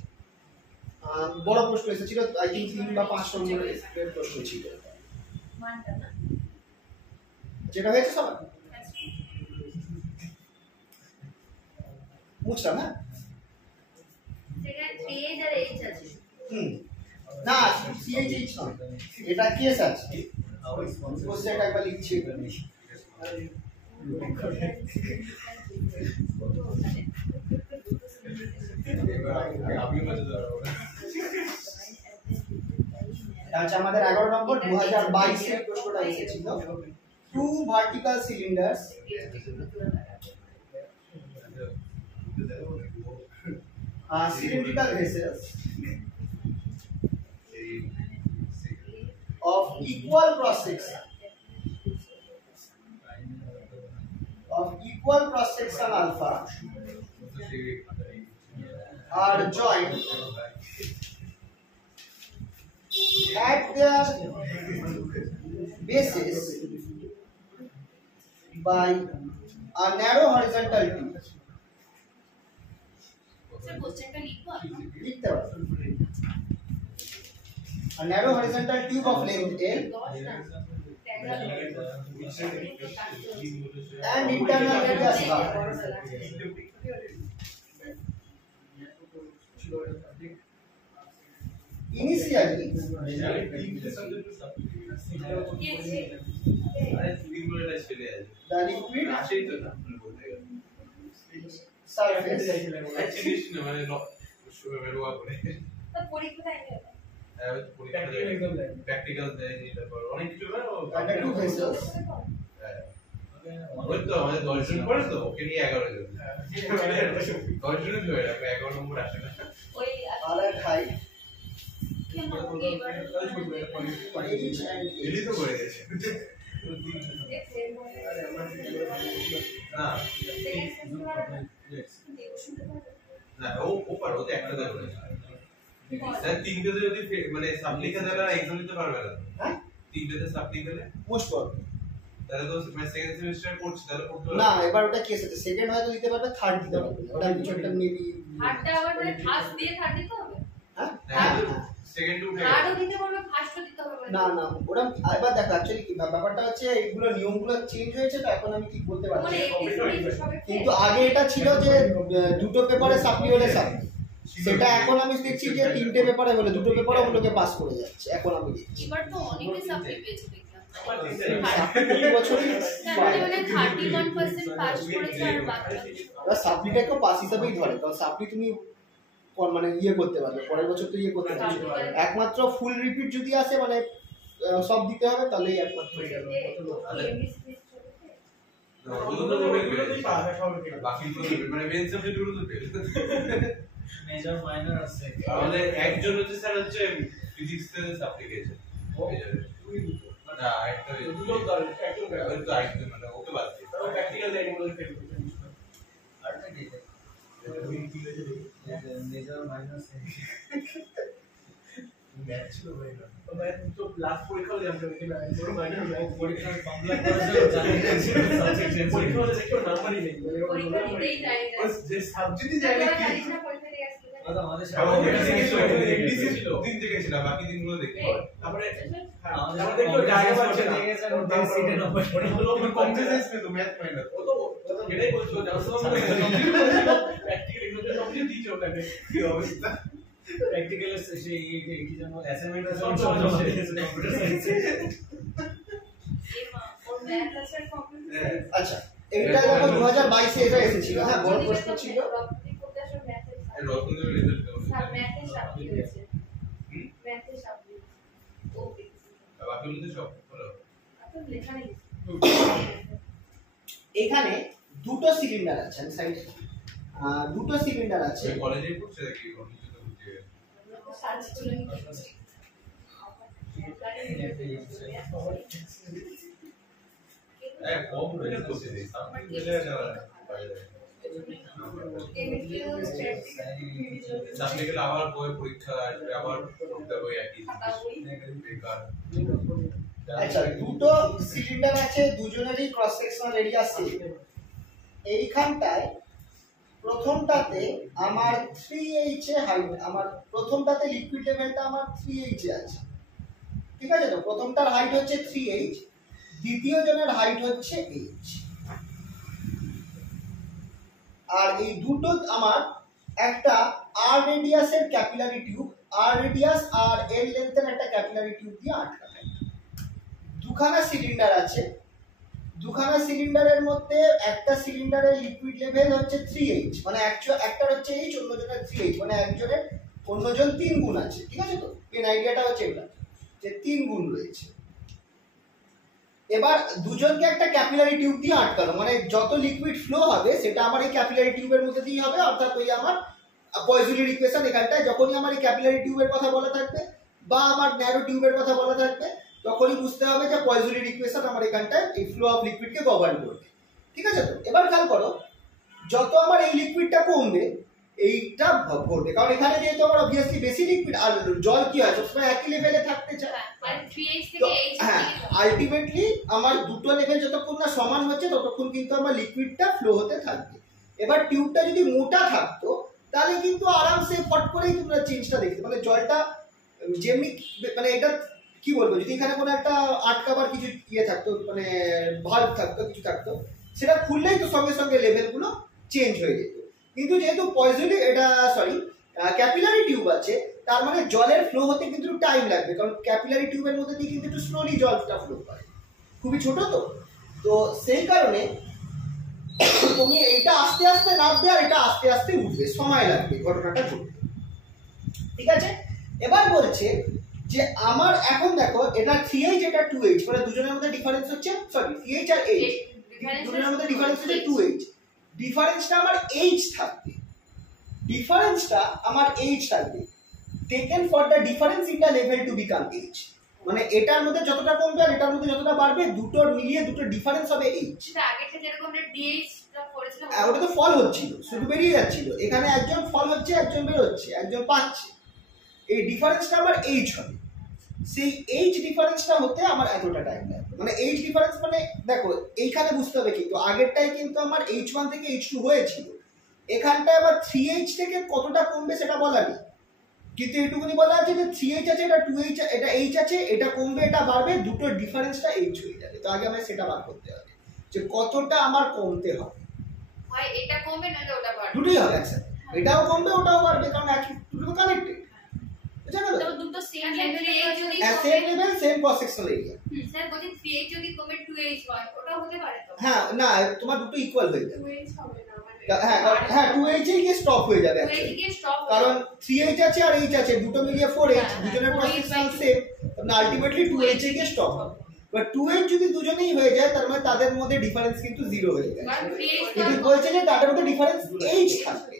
বড় প্রশ্ন এসেছিল, আই থিঙ্ক 3 বা 5 নম্বরের প্রশ্ন ছিল যেটা হয়েছে সবার বুঝলাম না? না সিএইচএইচ নয়, এটা কেস আছে, কোশ্চেনটা একবার লিখছি। আচ্ছা আমাদের 11 নম্বর 2022 এর প্রশ্নটা এসেছিল, two vertical cylinders cylindrical vessels of equal cross section alpha are joined at their bases by a narrow horizontal tube. A narrow horizontal tube of length L and internal radius R. Initially, the liquid surface practical অনেক কিছু under two vessels ওই তো আমাদের 10 জন পড়ে তো ওকে নিয়ে 11 জন 10 জনের ধরে 11 নম্বর আসে না ওই are at height এলি তো করে গেছে না ও ওপার ওতে একটা দাও স্যার তিনটেতে যদি মানে সাবলিখে দিলে এক্সাম দিতে পারবে না হ্যাঁ তিনটেতে সাবলিখে দিলে মোস্ট প্রবলেম তাহলে তো মানে সেকেন্ড সেমিস্টার পড়ছে তাহলে পড়তে না এবার ওটা কেস আছে, সেকেন্ড হয়তো দিতে পারবে, থার্ড দিতে পারবে না, ওটা কিছু একটা মেবি থার্ডটা আবার মানে ফার্স্ট দিয়ে থার্ড দিতে হবে, হ্যাঁ সেকেন্ড টু থার্ডও দিতে পারবে ফার্স্টও দিতে হবে না না ওটা এবার দেখো অ্যাকচুয়ালি কি ব্যাপারটা হচ্ছে এইগুলো নিয়মগুলো চেঞ্জ হয়েছে তো এখন আমি ঠিক বলতে পারছি মানে কিন্তু আগে এটা ছিল যে দুটো পেপারে সাপ্লি হলে সাপ্লি, সেটা এখন আমি দেখছি যে তিনটে পেপারে হলে দুটো পেপারে ওগুলোকে পাস করে যাচ্ছে, এখন আমি দেখছি এবার তো অনেকে সাবজেক্ট পেয়েছে দেখলাম বছরই মানে 31% পাস করেছে আর বাকি সাপ্লিটাকে পাস হিসাবেই ধরে, কারণ সাপ্লি তুমি মানে ইয়ে করতে পারবে পরের বছর তো ইয়ে করতে পারবে, একমাত্র ফুল রিপিট যদি আসে মানে সব দিতে হবে তাহলেই একমাত্র মানে মেন সাবজেক্ট গুলো তো মেজর মাইনর আছে আমাদের একজন হচ্ছে স্যার হচ্ছে ফিজিক্স থেকে অ্যাপ্লিকেশন না একটা দুটো একদম তো একদম মানে ওকে বাদ দিয়ে তাও প্র্যাকটিক্যাল লাইনগুলো ফেল করতে আরটা কি মেজর মাইনর আছে ম্যাথ ছিল ভাই না তো ম্যাথ তো লাস্ট পরীক্ষাও দিলাম তো কিনা বড় মাইনর পরীক্ষা কমপ্লিট করে জানি সাবজেক্ট চেঞ্জ পরীক্ষা হলে দেখো নাম্বারই নেই পরীক্ষা দিতেই যায় না যে সাবজেক্টই যায় না কি পরীক্ষা দিয়ে আসলে দাদা আমাদের এমডিসি ছিল তিন থেকে ছিল বাকি দিনগুলো দেখতে তারপরে আমাদের দেখো ডায়াগ্রাম আছে দেখেছেন ওদের সিটে নম্বর ওটা হলো কম্পিউটার সায়েন্স তো ম্যাথ মাইনর ও তো এটাই বলছো জানছো প্র্যাকটিক্যাল এক্সাম কমপ্লিট দিছো ওখানে কি অবস্থা প্র্যাকটিক্যাল সেই কি যেন অ্যাসাইনমেন্ট আছে সব কম্পিউটার সায়েন্স ওর ম্যাথ আছে কম্পিউটার আচ্ছা এটা যখন 2022 এ এটা এসেছিল, হ্যাঁ বড় প্রশ্ন ছিল রতনের রেজাল্ট কেমন ম্যাথে সাবলি হয়েছে ম্যাথে সাবলি ওকে বাকিগুলো সব হলো আপনি লেখা নেই এখানে দুটো সিলিন্ডার আছে, আমি সাইডে দুটো সিলিন্ডার আছে, কলেজে পড়ছে নাকি কলেজে তো বুঝে সার্চ করে কম রয়েছে বসে দিই সামনে গেলে সামনে গেলে আবার বই পরীক্ষা আসবে আবার পড়তে হবে একই বেকার। আচ্ছা দুটো সিলিন্ডার আছে, দুজনেরই ক্রস সেকশনাল এরিয়া সেম। এইখানটায় প্রথমটাতে আমার 3H এ হাইট, আমার প্রথমটাতে লিকুইড লেভেলটা আমার 3H এ আছে, ঠিক আছে তো? প্রথমটার হাইট হচ্ছে 3H, দ্বিতীয় জনের হাইট হচ্ছে H। আর এই দুটো আমার একটা আর রেডিয়াসের ক্যাপিলারি টিউব, আর রেডিয়াস আর এল লেন্থের একটা ক্যাপিলারি টিউব দিয়ে আটকানো। দুখানা সিলিন্ডার আছে, দুখানা সিলিন্ডারের মধ্যে একটা সিলিন্ডারের লিকুইড লেভেল হচ্ছে 3H, মানে একটার হচ্ছে H, অন্যজনের 3H, মানে একজনের অন্যজন 3 গুণ আছে, ঠিক আছে তো? মেন আইডিয়াটা হচ্ছে এটা যে 3 গুণ রয়েছে। এবার দুজনকে একটা ক্যাপিলারি টিউব দিয়ে আটকানো, মানে যত লিকুইড ফ্লো হবে সেটা আমার এই ক্যাপিলারি টিউবের মধ্যে দিয়েই হবে, অর্থাৎ ওই আমার পয়জনের ইকুয়েশন এখানটায় যখনই আমার এই ক্যাপিলারি টিউবের কথা বলা থাকবে বা আমার ন্যারো টিউবের কথা বলা থাকবে তখনই বুঝতে হবে যে পয়জনের ইকুয়েশন আমার এখানটায় এই ফ্লো অফ লিকুইডকে গভর্ন করবে, ঠিক আছে তো? এবার খেয়াল করো, যত আমার এই লিকুইডটা কমবে এইটা ঘটবে, কারণ এখানে যেহেতু আমার অবভিয়াসলি বেশি লিকুইড, আর জল কি হয় সবসময় একই লেভেলে থাকতে চায়, মানে 3H থেকে H হ্যাঁ আলটিমেটলি আমার দুটো লেভেল যতক্ষণ না সমান হচ্ছে ততক্ষণ কিন্তু আমার লিকুইডটা ফ্লো হতে থাকবে। এবার টিউবটা যদি মোটা থাকতো তাহলে কিন্তু আরামসে ফট করেই তোমরা চেঞ্জটা দেখতে, মানে জলটা যেমনি, মানে এটা কি বলবো, যদি এখানে কোনো একটা আটকাবার কিছু ইয়ে থাকতো, মানে ভাল্ব থাকতো, কিছু থাকতো, সেটা খুললেই তো সঙ্গে সঙ্গে লেভেলগুলো চেঞ্জ হয়ে যেত। কিন্তু যেহেতু পয়জনই এটা ক্যাপিলারি টিউব আছে, তার মানে জলের ফ্লো হতে কিন্তু টাইম লাগবে, কারণ ক্যাপিলারি টিউবের মধ্যে দিয়ে কিন্তু একটু স্লোলি জলটা ফ্লো করে, খুবই ছোট তো। তো সেই কারণে তুমি এইটা আস্তে আস্তে নামবে আর এটা আস্তে আস্তে উঠবে, সময় লাগবে ঘটনাটা ঘটবে, ঠিক আছে? এবার বলছে যে আমার এখন দেখো এটা 3H এটা 2H, মানে দুজনের মধ্যে ডিফারেন্স হচ্ছে, সরি 3H আর H, দুজনের মধ্যে ডিফারেন্স হচ্ছে 2H। ডিফারেন্সটা আমার H থাকবে, ডিফারেন্সটা আমার H থাকবে, taken for the difference in the level to become H, মানে এটার মধ্যে যতটা কমবে আর এটার মধ্যে যতটা বাড়বে দুটোর মিলিয়ে দুটো ডিফারেন্স হবে H। সেটা আগেটা যেরকম আমরা DH টা করেছিলাম ওটা তো ফল হচ্ছিল, শুধু বেরিয়ে যাচ্ছিল, এখানে একজন ফল হচ্ছে একজন বের হচ্ছে একজন পাচ্ছে, এই ডিফারেন্সটা আমার H হবে। সেই H ডিফারেন্সটা হতে আমার এতটা টাইম লাগবে, মানে H ডিফারেন্স মানে দেখো এইখানে বুঝতে হবে কিন্তু আগেরটাই কিন্তু আমার H1 থেকে H2 হয়েছিল, এখানটায় আবার 3H থেকে কতটা কমবে সেটা বলা নেই, কিন্তু এইটুকুনি বলা আছে যে 3H আছে, এটা 2H, এটা H আছে, এটা কমবে এটা বাড়বে, দুটোর ডিফারেন্সটা H হয়ে যাবে। তো আগে আমায় সেটা বার করতে হবে যে কতটা আমার কমতে হবে, হয় এটা কমবে না ওটা বাড়বে, দুটোই হবে একসাথে, এটাও কমবে ওটাও বাড়বে, কারণ একই দুটো কানেক্টেড, বুঝা গেল? তো দুটো সেম লেভেলে যদি same level same cross sectional area. Sir বলছি 3H যদি কমে 2H হয় ওটা হতে পারে তো? হ্যাঁ না, তোমার দুটো ইকুয়াল হয়ে যাবে, 2H হবে না মানে হ্যাঁ 2H এ গিয়ে স্টপ হয়ে যাবে, 2H গিয়ে স্টপ, কারণ 3H আছে আর H আছে, দুটো মিলিয়ে 4H, দুজনের ক্রস সেকশনাল সেম, তাহলে আলটিমেটলি 2H এ গিয়ে স্টপ হবে। বাট 2H যদি দুজনেই হয়ে যায় তার মানে তাদের মধ্যে ডিফারেন্স কিন্তু 0 হয়ে যায়, কিন্তু বলছে যে তাদের মধ্যে ডিফারেন্স H থাকবে,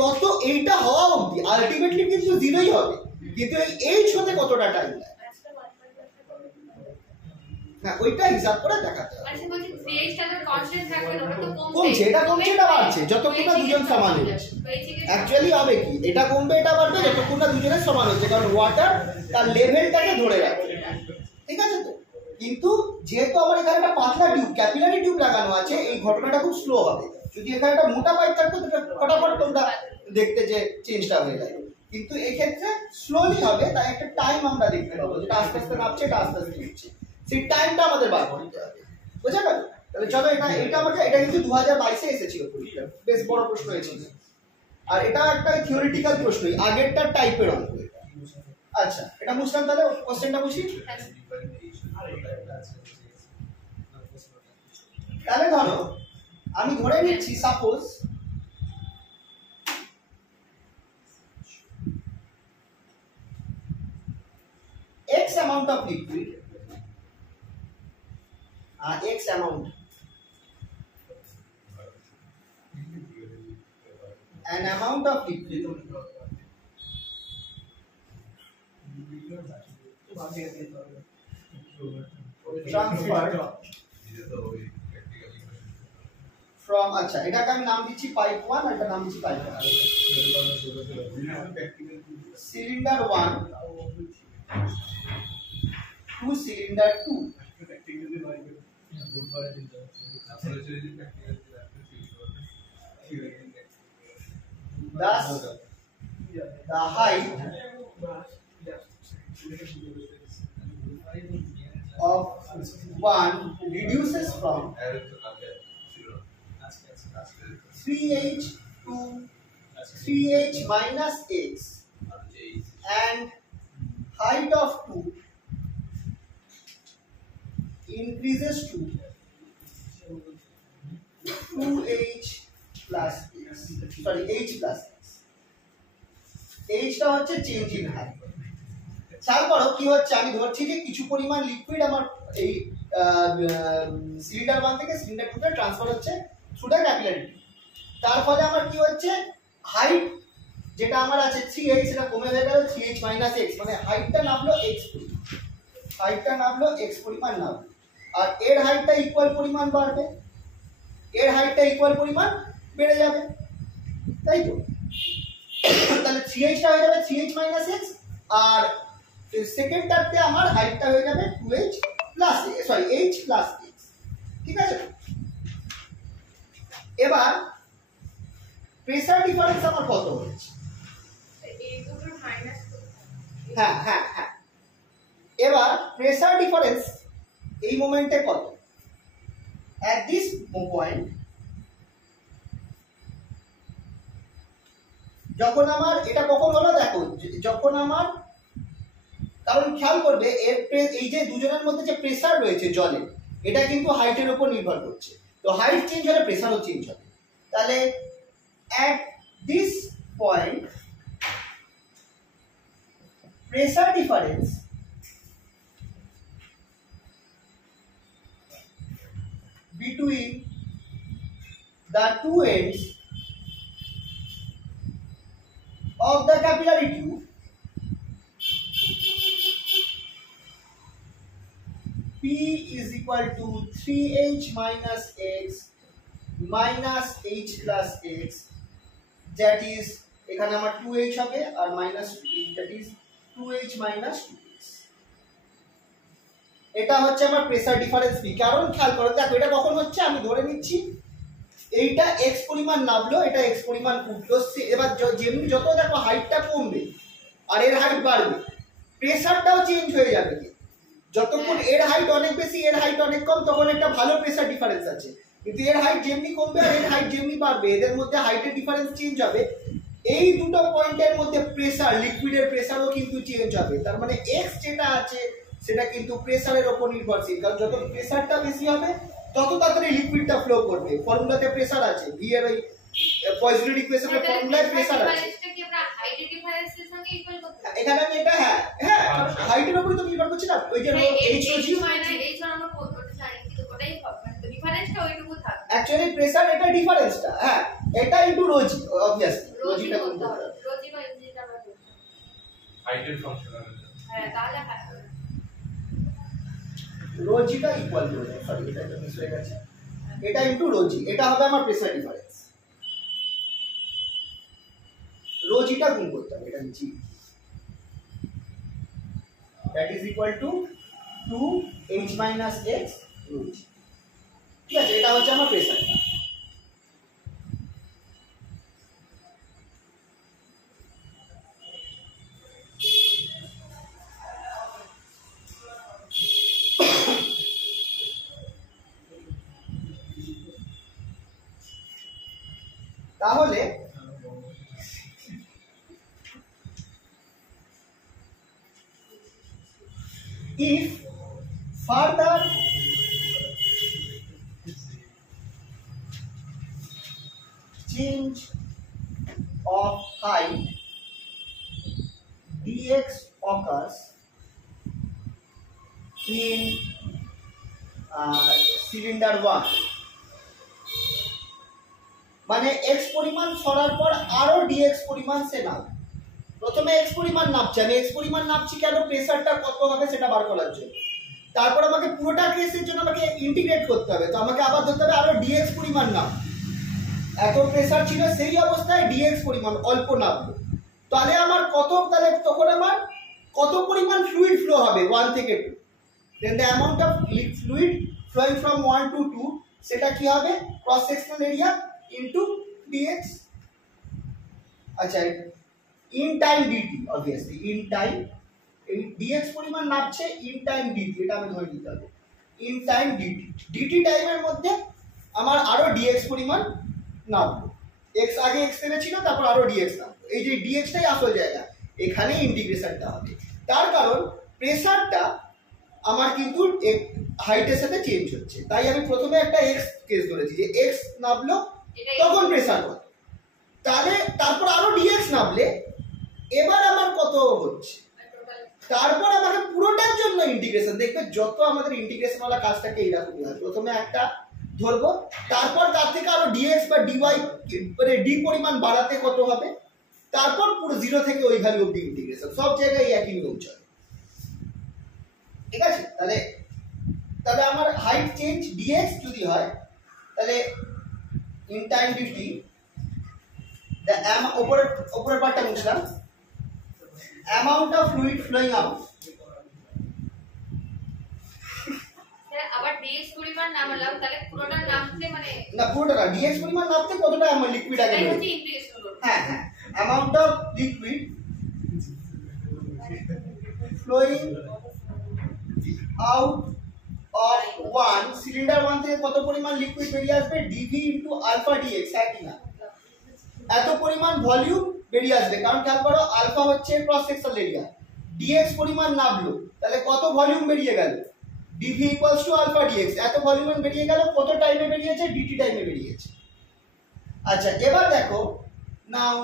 তত এইটা হওয়া অবধি আলটিমেটলি কিন্তু 0ই হবে, কিন্তু এই H হতে কতটা টাইম লাগে না ওইটা হিসাব করে দেখাতে হবে। আচ্ছা বলছি 3H টা কনস্ট্যান্ট থাকবে না, ওটা তো কমছে, এটা কমছে এটা বাড়ছে যতক্ষণ না দুজন সমান হচ্ছে। অ্যাকচুয়ালি হবে কি, এটা কমবে এটা বাড়বে যতক্ষণ না দুজনের সমান হচ্ছে, কারণ ওয়াটার তার লেভেলটাকে ধরে রাখে, ঠিক আছে তো? কিন্তু যেহেতু আমার এখানে একটা পাতলা টিউব ক্যাপিলারি টিউব লাগানো আছে, এই ঘটনাটা খুব স্লো হবে। যদি এখানে একটা মোটা পাইপ থাকতো তাহলে ফটাফট তোমরা দেখতে যে চেঞ্জটা হয়ে যায়, কিন্তু এক্ষেত্রে স্লোলি হবে, তাই একটা টাইম আমরা দেখতে পাবো, যেটা আস্তে আস্তে নামছে এটা আস্তে আস্তে নিচ্ছে, সেই টাইমটা আমাদের বার করতে হবে, বুঝা গেল? তাহলে চলো এটা আমাকে, এটা কিন্তু 2022 এ এসেছিল পরীক্ষা, বেশ বড় প্রশ্ন হয়েছিল, আর এটা একটা থিওরিটিক্যাল প্রশ্নই, আগেরটা টাইপের অঙ্ক। আচ্ছা এটা বুঝলাম, তাহলে কোশ্চেনটা বুঝি। তাহলে ধরো আমি ধরে নিচ্ছি suppose X amount of liquid, X amount, an amount of liquid transfer from, আচ্ছা এটাকে আমি নাম দিচ্ছি পাইপ 1 আর এটা নাম দিচ্ছি পাইপ 1। সিলিন্ডার 1 টু সিলিন্ডার 2, thus the height of 1 reduces from 3h to 3h minus x, and height of 2 increases to 2h plus x, sorry h plus x। h টা হচ্ছে চেঞ্জ ইন হাইট। খেয়াল করো কি হচ্ছে, আমি ধরছি যে কিছু পরিমাণ লিকুইড আমার এই সিলিন্ডার 1 থেকে সিলিন্ডার 2 তে ট্রান্সফার হচ্ছে থ্রু দ্য ক্যাপিলারি। তার ফলে আমার কি হচ্ছে, হাইট যেটা আমার আছে 3h সেটা কমে হয়ে গেল 3h minus x, মানে হাইটটা নামলো x পরিমাণ, হাইটটা নামলো x পরিমাণ নামলো, আর এর হাইটটা ইকুয়াল পরিমাণ বাড়বে, এর হাইটটা ইকুয়াল পরিমাণ বেড়ে যাবে, তাই তো? তাহলে 3h টা হয়ে যাবে 3h minus x, আর সেকেন্ডটাতে আমার হাইটটা হয়ে যাবে 2h plus sorry h plus x, ঠিক আছে? এবার প্রেসার ডিফারেন্স আমার কত হচ্ছে? হ্যাঁ হ্যাঁ হ্যাঁ, এবার প্রেসার ডিফারেন্স এই মোমেন্টে কত? at this point যখন আমার এটা কখন হলো দেখো, যখন আমার, কারণ খেয়াল করবে এর এই যে দুজনের মধ্যে যে প্রেসার রয়েছে জলে, এটা কিন্তু হাইটের উপর নির্ভর করছে, তো হাইট চেঞ্জ হলে প্রেসারও চেঞ্জ হবে। তাহলে at this point pressure difference between the two ends of the capillary tube P is equal to 3h minus x minus h plus x, that is এখানে আমার 2h হবে আর minus 2, that is 2h minus 2x। এটা হচ্ছে আমার pressure difference P। কারণ খেয়াল করো দেখো এটা কখন হচ্ছে, আমি ধরে নিচ্ছি এইটা x পরিমাণ নামলো, এটা x পরিমাণ উঠলো, এবার যেমনি যত দেখো হাইটটা কমবে আর এর হাইট বাড়বে, প্রেসারটাও চেঞ্জ হয়ে যাবে। যতক্ষণ এর হাইট অনেক বেশি এর হাইট অনেক কম তখন একটা ভালো প্রেসার ডিফারেন্স আছে, কিন্তু এর হাইট যেমনি কমবে আর এর হাইট যেমনি বাড়বে এদের মধ্যে হাইটের ডিফারেন্স চেঞ্জ হবে। এই দুটো পয়েন্টের মধ্যে প্রেসার, লিকুইডের প্রেসারও কিন্তু চেঞ্জ হবে। তার মানে x যেটা আছে সেটা কিন্তু প্রেসারের উপর নির্ভরশীল, কারণ যত প্রেসারটা বেশি হবে তত তাড়াতাড়ি লিকুইডটা ফ্লো করবে। ফর্মুলাতে প্রেসার আছে, ভি এর ওই পয়সনের ইকুয়েশনের ফর্মুলায় প্রেসার আছে। এখানে আমি এটা হ্যাঁ হ্যাঁ হাইটের উপরে তো নির্ভর করছে না, ওই যে h রোজি অ্যাকচুয়ালি প্রেসার এটা ডিফারেন্সটা, হ্যাঁ এটা ইনটু রোজি, অবভিয়াসলি রোজিটা করতে হবে, রোজি বা যেটা আমরা করব হাইটের ফাংশন হবে, হ্যাঁ তাহলে রোজিটা ইকুয়াল টু, সরি এটা মিস হয়ে গেছে, এটা ইনটু রোজি, এটা হবে আমার প্রেসার ডিফারেন্স। রোজিটা গুণ করতে হবে, এটা নিচে, that is equal to 2h minus x রোজি, ঠিক আছে? এটা হচ্ছে আমার প্রেসারটা। তাহলে if further change of height dx occurs in cylinder 1, মানে x পরিমাণ সরার পর আরো dx পরিমাণ সে নামবে, প্রথমে এক্স পরিমাণ নাপছি, আমি এক্স পরিমাণ নাপছি কেন, প্রেসারটা কত হবে সেটা বার করার জন্য। তারপর আমাকে পুরোটা কেসের জন্য আমাকে ইন্টিগ্রেট করতে হবে, তো আমাকে আবার ধরতে হবে আরো ডিএক্স পরিমাণ নাপ। এত প্রেসার ছিল সেই অবস্থায় ডিএক্স পরিমাণ অল্প নামলো, তাহলে আমার কত, তাহলে তখন আমার কত পরিমাণ ফ্লুইড ফ্লো হবে 1 থেকে 2, then the amount of fluid flowing from 1 to 2 সেটা কি হবে, cross sectional area into DX. আচ্ছা, in time DT, obviously in time, এই ডিএক্স পরিমাণ নামছে ইন টাইম ডিটি, এটা আমি ধরে নিতে হবে। ইন টাইম ডিটি, ডিটি টাইমের মধ্যে আমার আরো ডিএক্স পরিমাণ নামলো, এক্স আগে এক্স ছিল তারপর আরো ডিএক্স নামলো, এই যে ডিএক্সটাই আসল জায়গা, এখানে ইন্টিগ্রেশনটা হবে। তার কারণ প্রেসারটা আমার কিন্তু হাইটের সাথে চেঞ্জ হচ্ছে, তাই আমি প্রথমে একটা এক্স কেস ধরেছি যে এক্স নামলো তখন প্রেসার কত, তাহলে তারপর আরো ডিএক্স নামলে এবার আমার কত হচ্ছে, তারপর আমাকে পুরোটার জন্য ইন্টিগ্রেশন, দেখবে যত আমাদের ইন্টিগ্রেশন ওয়ালা কাজটাকে এইরকমই হয়, প্রথমে একটা ধরবো, তারপর তার থেকে আরো ডিএক্স বা ডিওয়াই মানে ডি পরিমাণ বাড়াতে কত হবে, তারপর পুরো 0 থেকে ওই ভ্যালু অবধি ইন্টিগ্রেশন, সব জায়গায় একই নিয়ম চলে। ঠিক আছে, তাহলে আমার হাইট চেঞ্জ ডিএক্স যদি হয়, তাহলে ইন টাইম ডিটি দ্য উপরের পার্টটা মুছলাম, amount of fluid flowing out, আবার ডিএক্স পরিমাণ নামালাম, তাহলে পুরোটা নামতে মানে না, পুরোটা না, ডিএক্স পরিমাণ নামতে কতটা আমার লিকুইড আগে হচ্ছে ইন্টিগ্রেশন করব। হ্যাঁ হ্যাঁ, amount of liquid flowing out of 1 cylinder 1 থেকে কত পরিমাণ লিকুইড বেরিয়ে আসবে, ডিভি ইনটু আলফা ডিএক্স, হ্যাঁ কি না, এত পরিমাণ ভলিউম বেরিয়ে আসবে, কারণ খেয়াল করো আলফা হচ্ছে ক্রস সেকশনাল এরিয়া, ডিএক্স পরিমাণ নামলো, তাহলে কত ভলিউম বেরিয়ে গেল, DV equals to alpha DX, এত ভলিউম বেরিয়ে গেল, কত টাইমে বেরিয়েছে, ডিটি টাইমে বেরিয়েছে। আচ্ছা, এবার দেখো now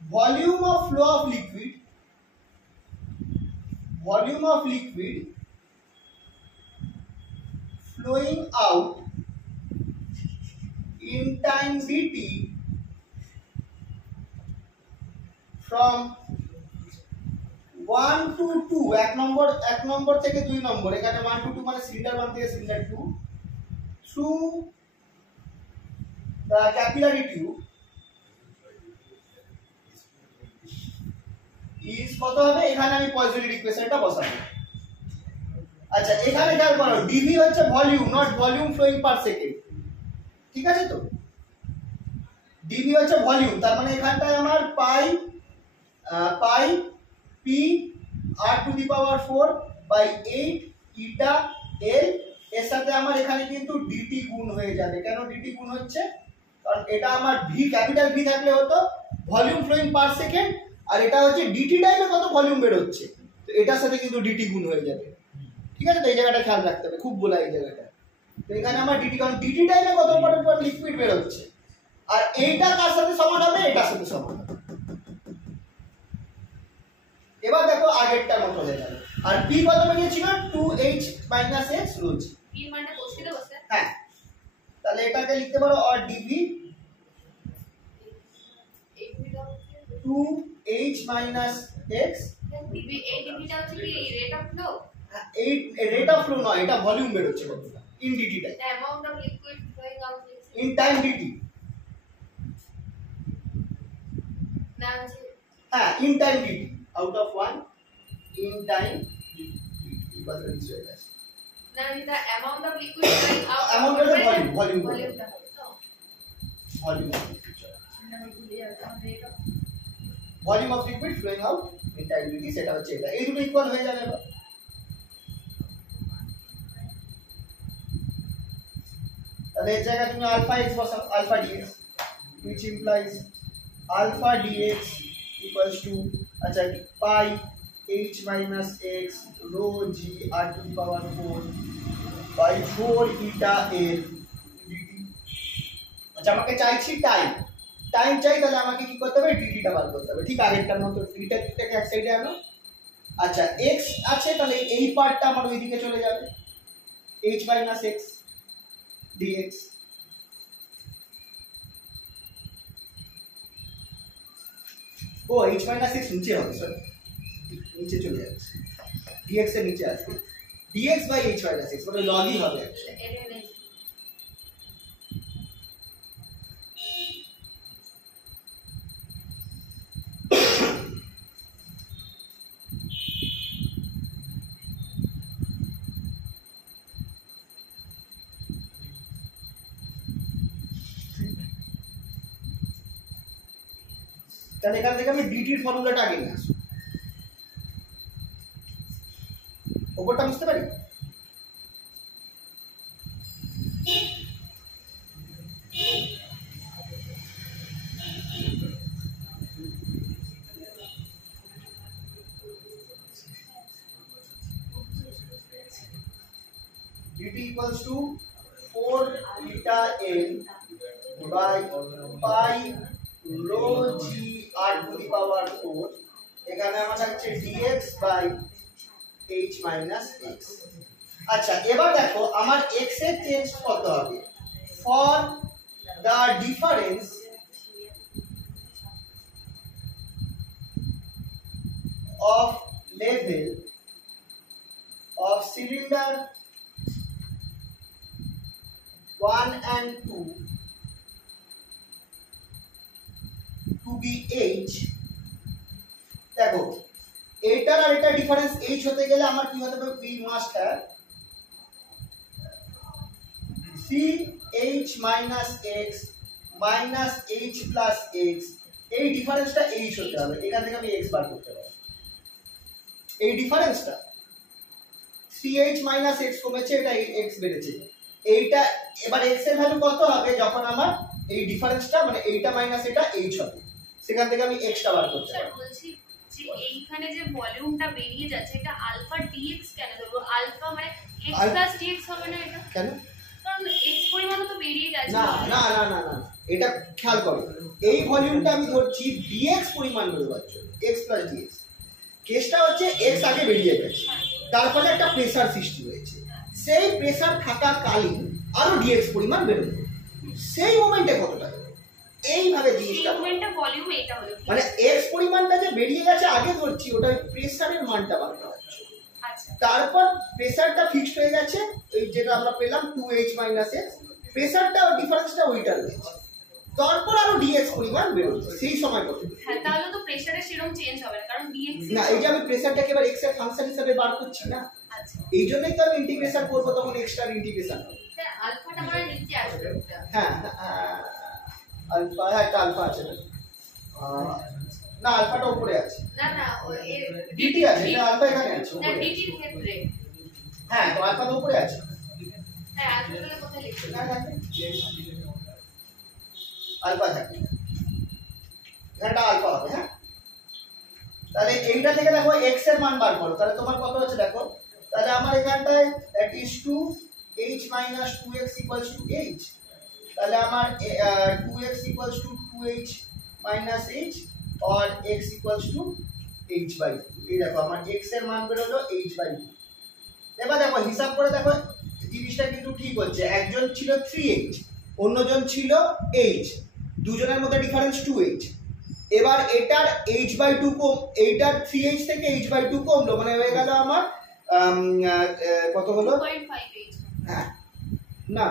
volume of flow of liquid, volume of liquid flowing out in time dt from 1 to 2, এক নম্বর থেকে 2 নম্বর, এখানে 1 to 2 মানে সিলিন্ডার 1 থেকে cylinder 2, through the capillary tube is কত হবে, এখানে আমি পয়জনের ইকুয়েশনটা বসাবো। আচ্ছা, এখানে খেয়াল করো ডিভি হচ্ছে volume, not volume flowing per second, ঠিক আছে, তো ডিভি হচ্ছে ভলিউম, তার মানে এখানটায় আমার pi P R to the power 4 by 8 eta L, এর সাথে আমার এখানে কিন্তু ডিটি গুণ হয়ে যাবে, কেন ডিটি গুণ হচ্ছে, কারণ এটা আমার ভি, ক্যাপিটাল ভি থাকলে হতো ভলিউম ফ্লোয়িং পার সেকেন্ড, আর এটা হচ্ছে ডিটি টাইমে কত ভলিউম বের হচ্ছে, তো এটার সাথে কিন্তু ডিটি গুণ হয়ে যাবে। ঠিক আছে, তো এই জায়গাটা খেয়াল রাখতে হবে, খুব বলা এই জায়গাটা, তো এখানে আমার ডিটি, কারণ ডিটি টাইমে কত পরিমাণ লিকুইড বের হচ্ছে, আর এইটা কার সাথে সমান হবে, এটার সাথে সমান হবে। এবার দেখো আগেরটার মতো হয়ে যাবে, আর পি কত বেরিয়েছিল 2h - x রোজ, পি মানটা বসিয়ে দেব স্যার। হ্যাঁ, তাহলে এটাকে লিখতে পারো আর ডিভি 2h - x, ডিভি এই ডিভিটা হচ্ছে কি রেট অফ ফ্লো, এই রেট অফ ফ্লো নয়, এটা ভলিউম বের হচ্ছে কতটা in DT time, the amount of liquid flowing out in time DT, না হচ্ছে হ্যাঁ in time DT out of 1 in time DT equal to this হয়ে গেছে, না the amount of liquid flowing out, amount of volume ভলিউমটা হবে তো, volume আমি ভুলে যাচ্ছি rate of volume of liquid flowing out in time DT, সেটা হচ্ছে এটা, এই দুটো ইকুয়াল হয়ে যাবে। এবার তাহলে এর জায়গায় তুমি আলফা এক্স বসাও, alpha DX, which implies alpha dx equals to আচ্ছা পাই h minus x rho g r to the power 4 by 4 eta l dt। আচ্ছা, আমাকে চাইছি টাইম চাই, তাহলে আমাকে কি করতে হবে, dt টা বার করতে হবে, ঠিক আগেরটার মতো, এটাকে এক সাইডে আনো। আচ্ছা, x আছে, তাহলে এই পার্টটা আমার ওইদিকে চলে যাবে, h minus x dx, ও h মাইনাস x নিচে হবে, সরি নিচে চলে যাচ্ছে, dx এর নিচে আসবে, dx by h minus x মানে লগই হবে। তাহলে এখান থেকে আমি dt এর ফর্মুলাটা আগে নিয়ে আসবো, ওপরটা বুঝতে পারি। dt equals to 4 eta n by pi rho g r to the power 4, এখানে আমার আছে dx by h minus x। আচ্ছা এবার দেখো আমার x এর চেঞ্জ কত হবে, for the difference of level of cylinder 1 and 2 to be h, দেখো এটার আর এটা ডিফারেন্স h হতে গেলে আমার কি হতে হবে, we must have ch minus x minus h plus x, এই ডিফারেন্সটা h হতে হবে, এখান থেকে আমি x বার করতে পারবো। এই ডিফারেন্সটা ch minus x কমেছে, এটা x বেড়েছে, এইটা এবার x এর ভ্যালু কত হবে যখন আমার এই ডিফারেন্সটা মানে এইটা মাইনাস এটা h হবে, সেখান থেকে আমি x টা বার করতে স্যার পারবো। বলছি যে এইখানে যে ভলিউমটা বেরিয়ে যাচ্ছে এটা আলফা dx কেন ধরবো, আলফা মানে x প্লাস dx হবে না এটা, কেন? কারণ x পরিমাণ তো বেরিয়ে যাচ্ছে। না না না না না, এটা খেয়াল করো, এই ভলিউমটা আমি ধরছি dx পরিমাণ বেরোবার জন্য, x প্লাস dx, কেসটা হচ্ছে x আগে বেরিয়ে গেছে, তারপরে একটা প্রেসার সৃষ্টি হয়েছে, সেই প্রেসার থাকাকালীন আরো dx পরিমাণ বেরোবে, সেই মোমেন্টে কতটা এইভাবে জিনিসটা মোমেন্টটা ভলিউম এটা হলো, মানে x পরিমাণটা যে বেরিয়ে গেছে আগে ধরছি, ওটা প্রেসারের মানটা বার করা হচ্ছে। আচ্ছা তারপর প্রেসারটা ফিক্সড হয়ে গেছে, এই যেটা আমরা পেলাম 2h মাইনাস x, প্রেসারটা ডিফারেন্সটা ওইটা রয়েছে, তারপর আরো dx পরিমাণ বেরোচ্ছে, সেই সময় কত? হ্যাঁ তাহলে তো প্রেসারে সেরকম চেঞ্জ হবে না, কারণ dx না এই যে আমি প্রেসারটাকে এবার x এর ফাংশন হিসেবে বার করছি না, আচ্ছা এই জন্যই তো আমি ইন্টিগ্রেশন করব, তখন এক্সট্রা ইন্টিগ্রেশন হবে। স্যার আলফাটা মানে নিচে আসবে ওটা, হ্যাঁ আলফা, হ্যাঁ এটা আলফা আছে না, না আলফাটা উপরে আছে, না না dt আছে, এটা আলফা এখানে আছে না উপরে, dt এর ক্ষেত্রে হ্যাঁ তো আলফা তো উপরে আছে, হ্যাঁ আলফা তাহলে কোথায় লিখতে না থাকে আলফা থাকে, এখানটা আলফা হবে। হ্যাঁ তাহলে এইটা থেকে দেখো x এর মান বার করো, তাহলে তোমার কত হচ্ছে দেখো, তাহলে আমার এখানটায় that is 2h minus 2x equals to h, তাহলে আমার 2x equals to 2h minus h or x equals to h by 2, এই দেখো আমার x এর মান বের হলো h by 2। এবার দেখো হিসাব করে দেখো জিনিসটা কিন্তু ঠিক হচ্ছে, একজন ছিল 3h অন্যজন ছিল h, দুজনের মধ্যে ডিফারেন্স 2h, এবার এটার h by 2 কম, এইটার 3h থেকে h by 2 কমলো, মানে হয়ে গেল আমার কত হলো 2.5h, হ্যাঁ না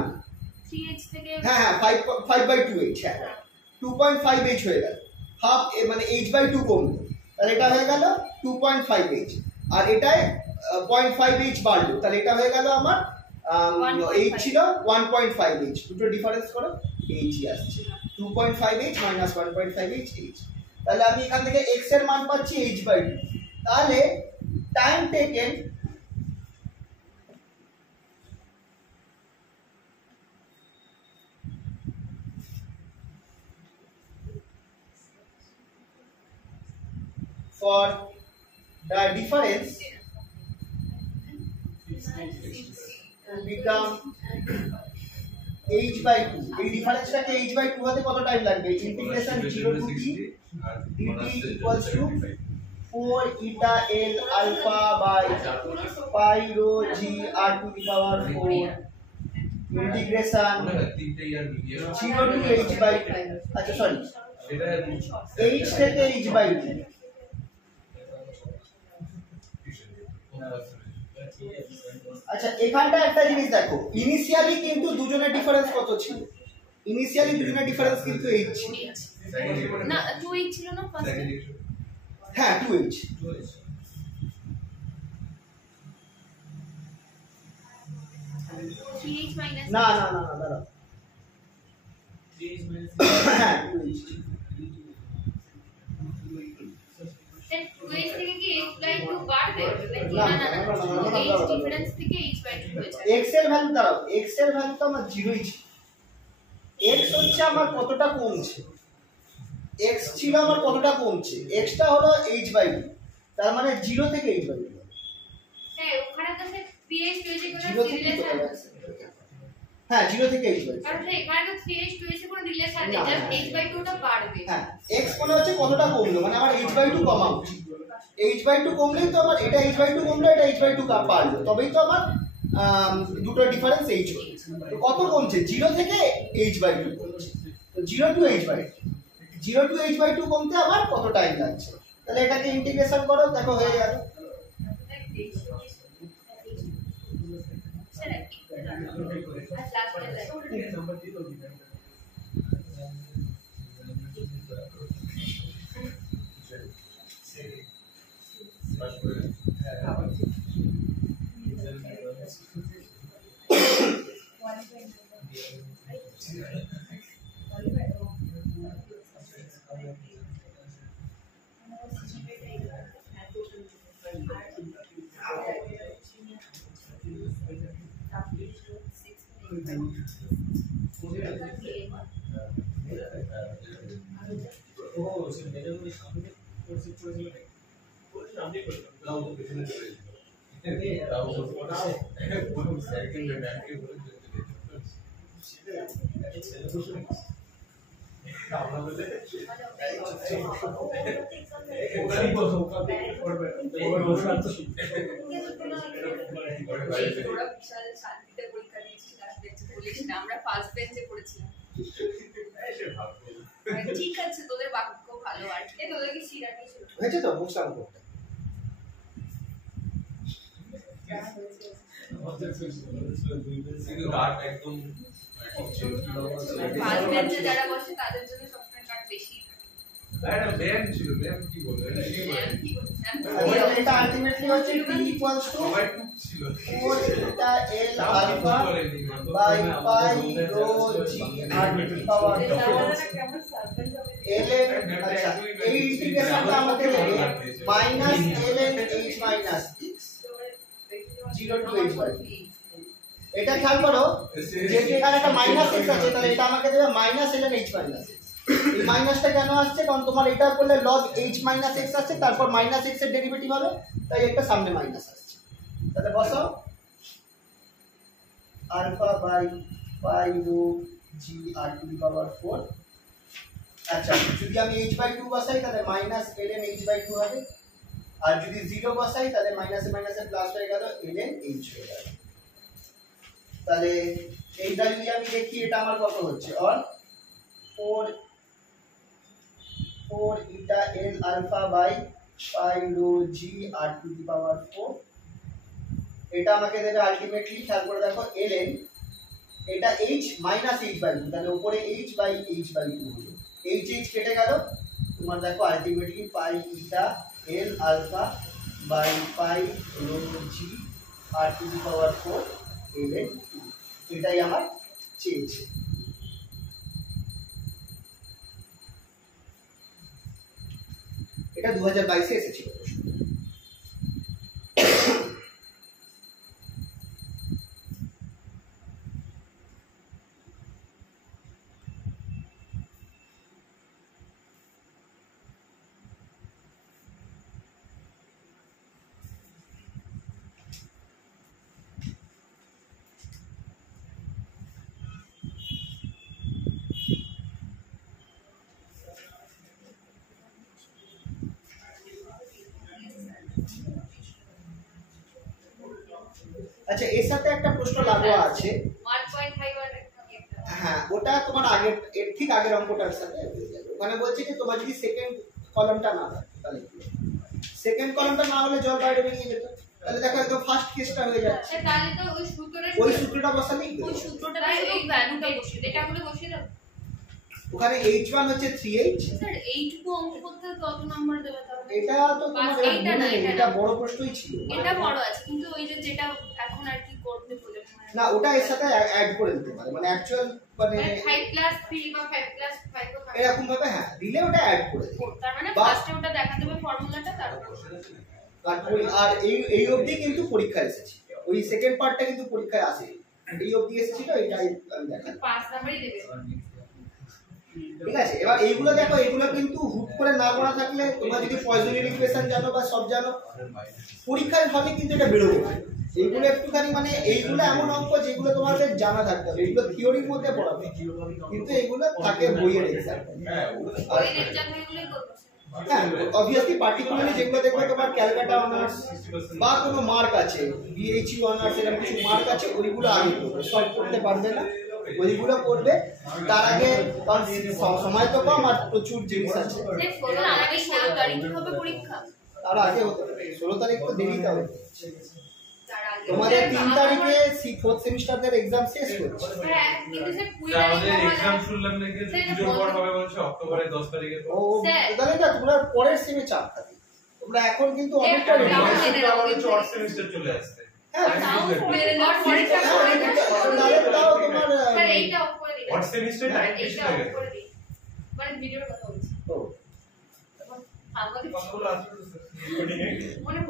3h থেকে হ্যাঁ হ্যাঁ 5 by 2h, হ্যাঁ 2.5h হয়ে গেল, হাফ মানে h by 2 কমলো, তাহলে এটা হয়ে গেল 2.5h, আর এটায় 0.5h বাড়লো, তাহলে এটা হয়ে গেল আমার h ছিল 1.5h, দুটো ডিফারেন্স করো h আসছে 2.5h minus 1.5h h, তাহলে আমি এখান থেকে x এর মান পাচ্ছি h by 2, তাহলে time taken for the difference to become h by 2, এই ডিফারেন্সটাকে h by 2 হতে কত টাইম লাগবে, integration 0 to t dt equals to 4 eta l alpha by pi rho g r to the power 4 integration 0 to h by 2, আচ্ছা sorry h থেকে h/2 আচ্ছা এখানটা একটা জিনিস দেখো ইনিশিয়ালি কিন্তু দুজনের ডিফারেন্স কত ছিল ইনিশিয়ালি দুজনের ডিফারেন্স কিন্তু h ছিল না 2h ছিল না ফার্স্ট হ্যাঁ 2h না না না না দাঁড়াও হ্যাঁ 2h then 2h থেকে কি h/2 বাড়বে না না না h ডিফারেন্স থেকে h/2 হয়েছে x এর ভ্যালু দাঁড়াও x এর ভ্যালু তো আমার 0ই ছিল x হচ্ছে আমার কতটা কমছে x ছিল আমার কতটা কমছে x টা হলো h/2 তার মানে 0 থেকে h/2 হ্যাঁ ওখানে তো সে ph 2h এর কোনো 0 থেকে রিলেশন হ্যাঁ 0 থেকে h/2 কারণ এখানে তো 3h 2h এর কোনো রিলেশন নেই জাস্ট h/2 টা বাড়বে হ্যাঁ x মানে হচ্ছে কতটা কমলো মানে আমার h/2 কমা উচিত h/2 কমলেই তো আমার এটা h/2 কমলো এটা h/2 বাড়লো তবেই তো আমার দুটো ডিফারেন্স h হবে তো কত কমছে 0 থেকে h/2 কমছে তো 0 টু h/2 0 টু h/2 কমতে আমার কত টাইম লাগছে তাহলে এটাকে ইন্টিগ্রেশন করো দেখো হয়ে গেল আমরা ফার্স্ট বেঞ্চে পড়েছিলাম ঠিক আছে তোদের বাক্য ভালো আর কি তোদের কি সিরাটি ছিল হয়েছে তো বুঝলাম করতে কিন্তু কাট একদম ফার্স্ট বেঞ্চে যারা বসে তাদের জন্য সবসময় কাট বেশি এটা ব্যায়াম ছিল ব্যায়াম কি বলবো এটা কি বলে এটা আলটিমেটলি হচ্ছে t ইকুয়ালস টু সবাই টুক ছিল 4 eta l alpha by pi rho g r to the power ln আচ্ছা এই ইন্টিগ্রেশনটা আমাদের দেবে minus ln h minus x 0 to h/2 এটা খেয়াল করো যে এখানে একটা মাইনাস x আছে তাহলে এটা আমাকে দেবে minus ln h minus x এই মাইনাসটা কেন আসছে কারণ তোমার এটা করলে log h minus x আসছে তারপর minus x এর ডেরিভেটিভ হবে তাই একটা সামনে মাইনাস আসছে তাহলে বসাও alpha by pi rho g r to the power 4 আচ্ছা যদি আমি h/2 বসাই তাহলে minus ln h/2 হবে আর যদি 0 বসাই তাহলে মাইনাস এ মাইনাসে প্লাস হয়ে গেল ln h হয়ে গেল তাহলে এইটা যদি আমি দেখি এটা আমার কত হচ্ছে or 4 eta l alpha by pi rho g r to the power 4 এটা আমাকে দেবে আলটিমেটলি খেয়াল করে দেখো ln এটা h minus h/2 তাহলে উপরে h by h/2 হলো h কেটে গেল তোমার দেখো ultimately pi eta l alpha by pi rho g r to the power 4 ln 2 এটাই আমার চেয়েছে এটা 2022 এ এসেছিল আচ্ছা এর সাথে একটা প্রশ্ন লাগোয়া আছে 1.5 আর হ্যাঁ ওটা তোমার আগের এর ঠিক আগের অঙ্কটার সাথে হয়ে যাবে ওখানে বলছে যে তোমার যদি সেকেন্ড কলামটা না থাকে তাহলে সেকেন্ড কলামটা না হলে জল বাইরে বেরিয়ে যেত, তাহলে দেখো একদম ফার্স্ট কেসটা হয়ে যাচ্ছে। তাহলে তো ওই সূত্রটা বসালেই ওই সূত্রটা এই ভ্যালুটা বসিয়ে এটা গুলো বসিয়ে দাও। ওখানে h1 হচ্ছে 3h। স্যার এইটুকু অঙ্ক করতে কত নাম্বার দেবে তাহলে? এটা তো তোমার এটা বড় প্রশ্নই ছিল। এটা বড় আছে কিন্তু ওই যে যেটা এখন আর কি করবে বলে না ওটা এর সাথে অ্যাড করে দিতে পারে, মানে অ্যাকচুয়াল মানে 5+3 বা 5+5 এরকম ভাবে হ্যাঁ দিলে ওটা অ্যাড করে দিবে। তার মানে ফার্স্টে ওটা দেখা দেবে ফর্মুলাটা, তারপর আর এই অবধি কিন্তু পরীক্ষা এসেছে, ওই সেকেন্ড পার্টটা কিন্তু পরীক্ষায় আসে, এই অবধি এসেছিল, এটাই আমি দেখাই 5 নাম্বারই দেবে। ঠিক আছে। এবার এইগুলো দেখো, এইগুলো কিন্তু হুট করে না করা থাকলে তোমরা যদি পয়জনিক ইকুয়েশন জানো বা সব জানো, পরীক্ষার হলে কিন্তু এটা বেরোবে। এইগুলো একটুখানি মানে এইগুলো এমন অঙ্ক যেগুলো তোমাদের জানা থাকতে হবে, এগুলো থিওরির মধ্যে পড়াবে কিন্তু এইগুলো থাকে বইয়ের এক্সাম। হ্যাঁ অবভিয়াসলি পার্টিকুলারলি যেগুলো দেখবে তোমার ক্যালকাটা অনার্স বা কোনো মার্ক আছে, বিএইচইউ অনার্স এরকম কিছু মার্ক আছে, ওইগুলো আগে করবে, সলভ করতে পারবে না ওইগুলো করবে। তার আগে সময় তো কম আর প্রচুর জিনিস আছে, তার আগে হতে পারে 16 তারিখ তো দেরিতে হবে। তোমাদের 3 তারিখে 4th সেমিস্টারের এক্সাম শেষ হচ্ছে। হ্যাঁ কিন্তু স্যার আমাদের এক্সাম শুনলাম নাকি পুজোর পর হবে বলছে, অক্টোবরের 10 তারিখে। ও তাহলে না তোমরা পরের সেমে চাপ থাকে, তোমরা এখন কিন্তু অনেকটা শর্ট সেমিস্টার চলে আসছে। হ্যাঁ তাও তোমার শর্ট সেমিস্টার টাইম বেশি লাগে মানে ভিডিওর কথা বলছি। ও আমাদের কথাগুলো আসলে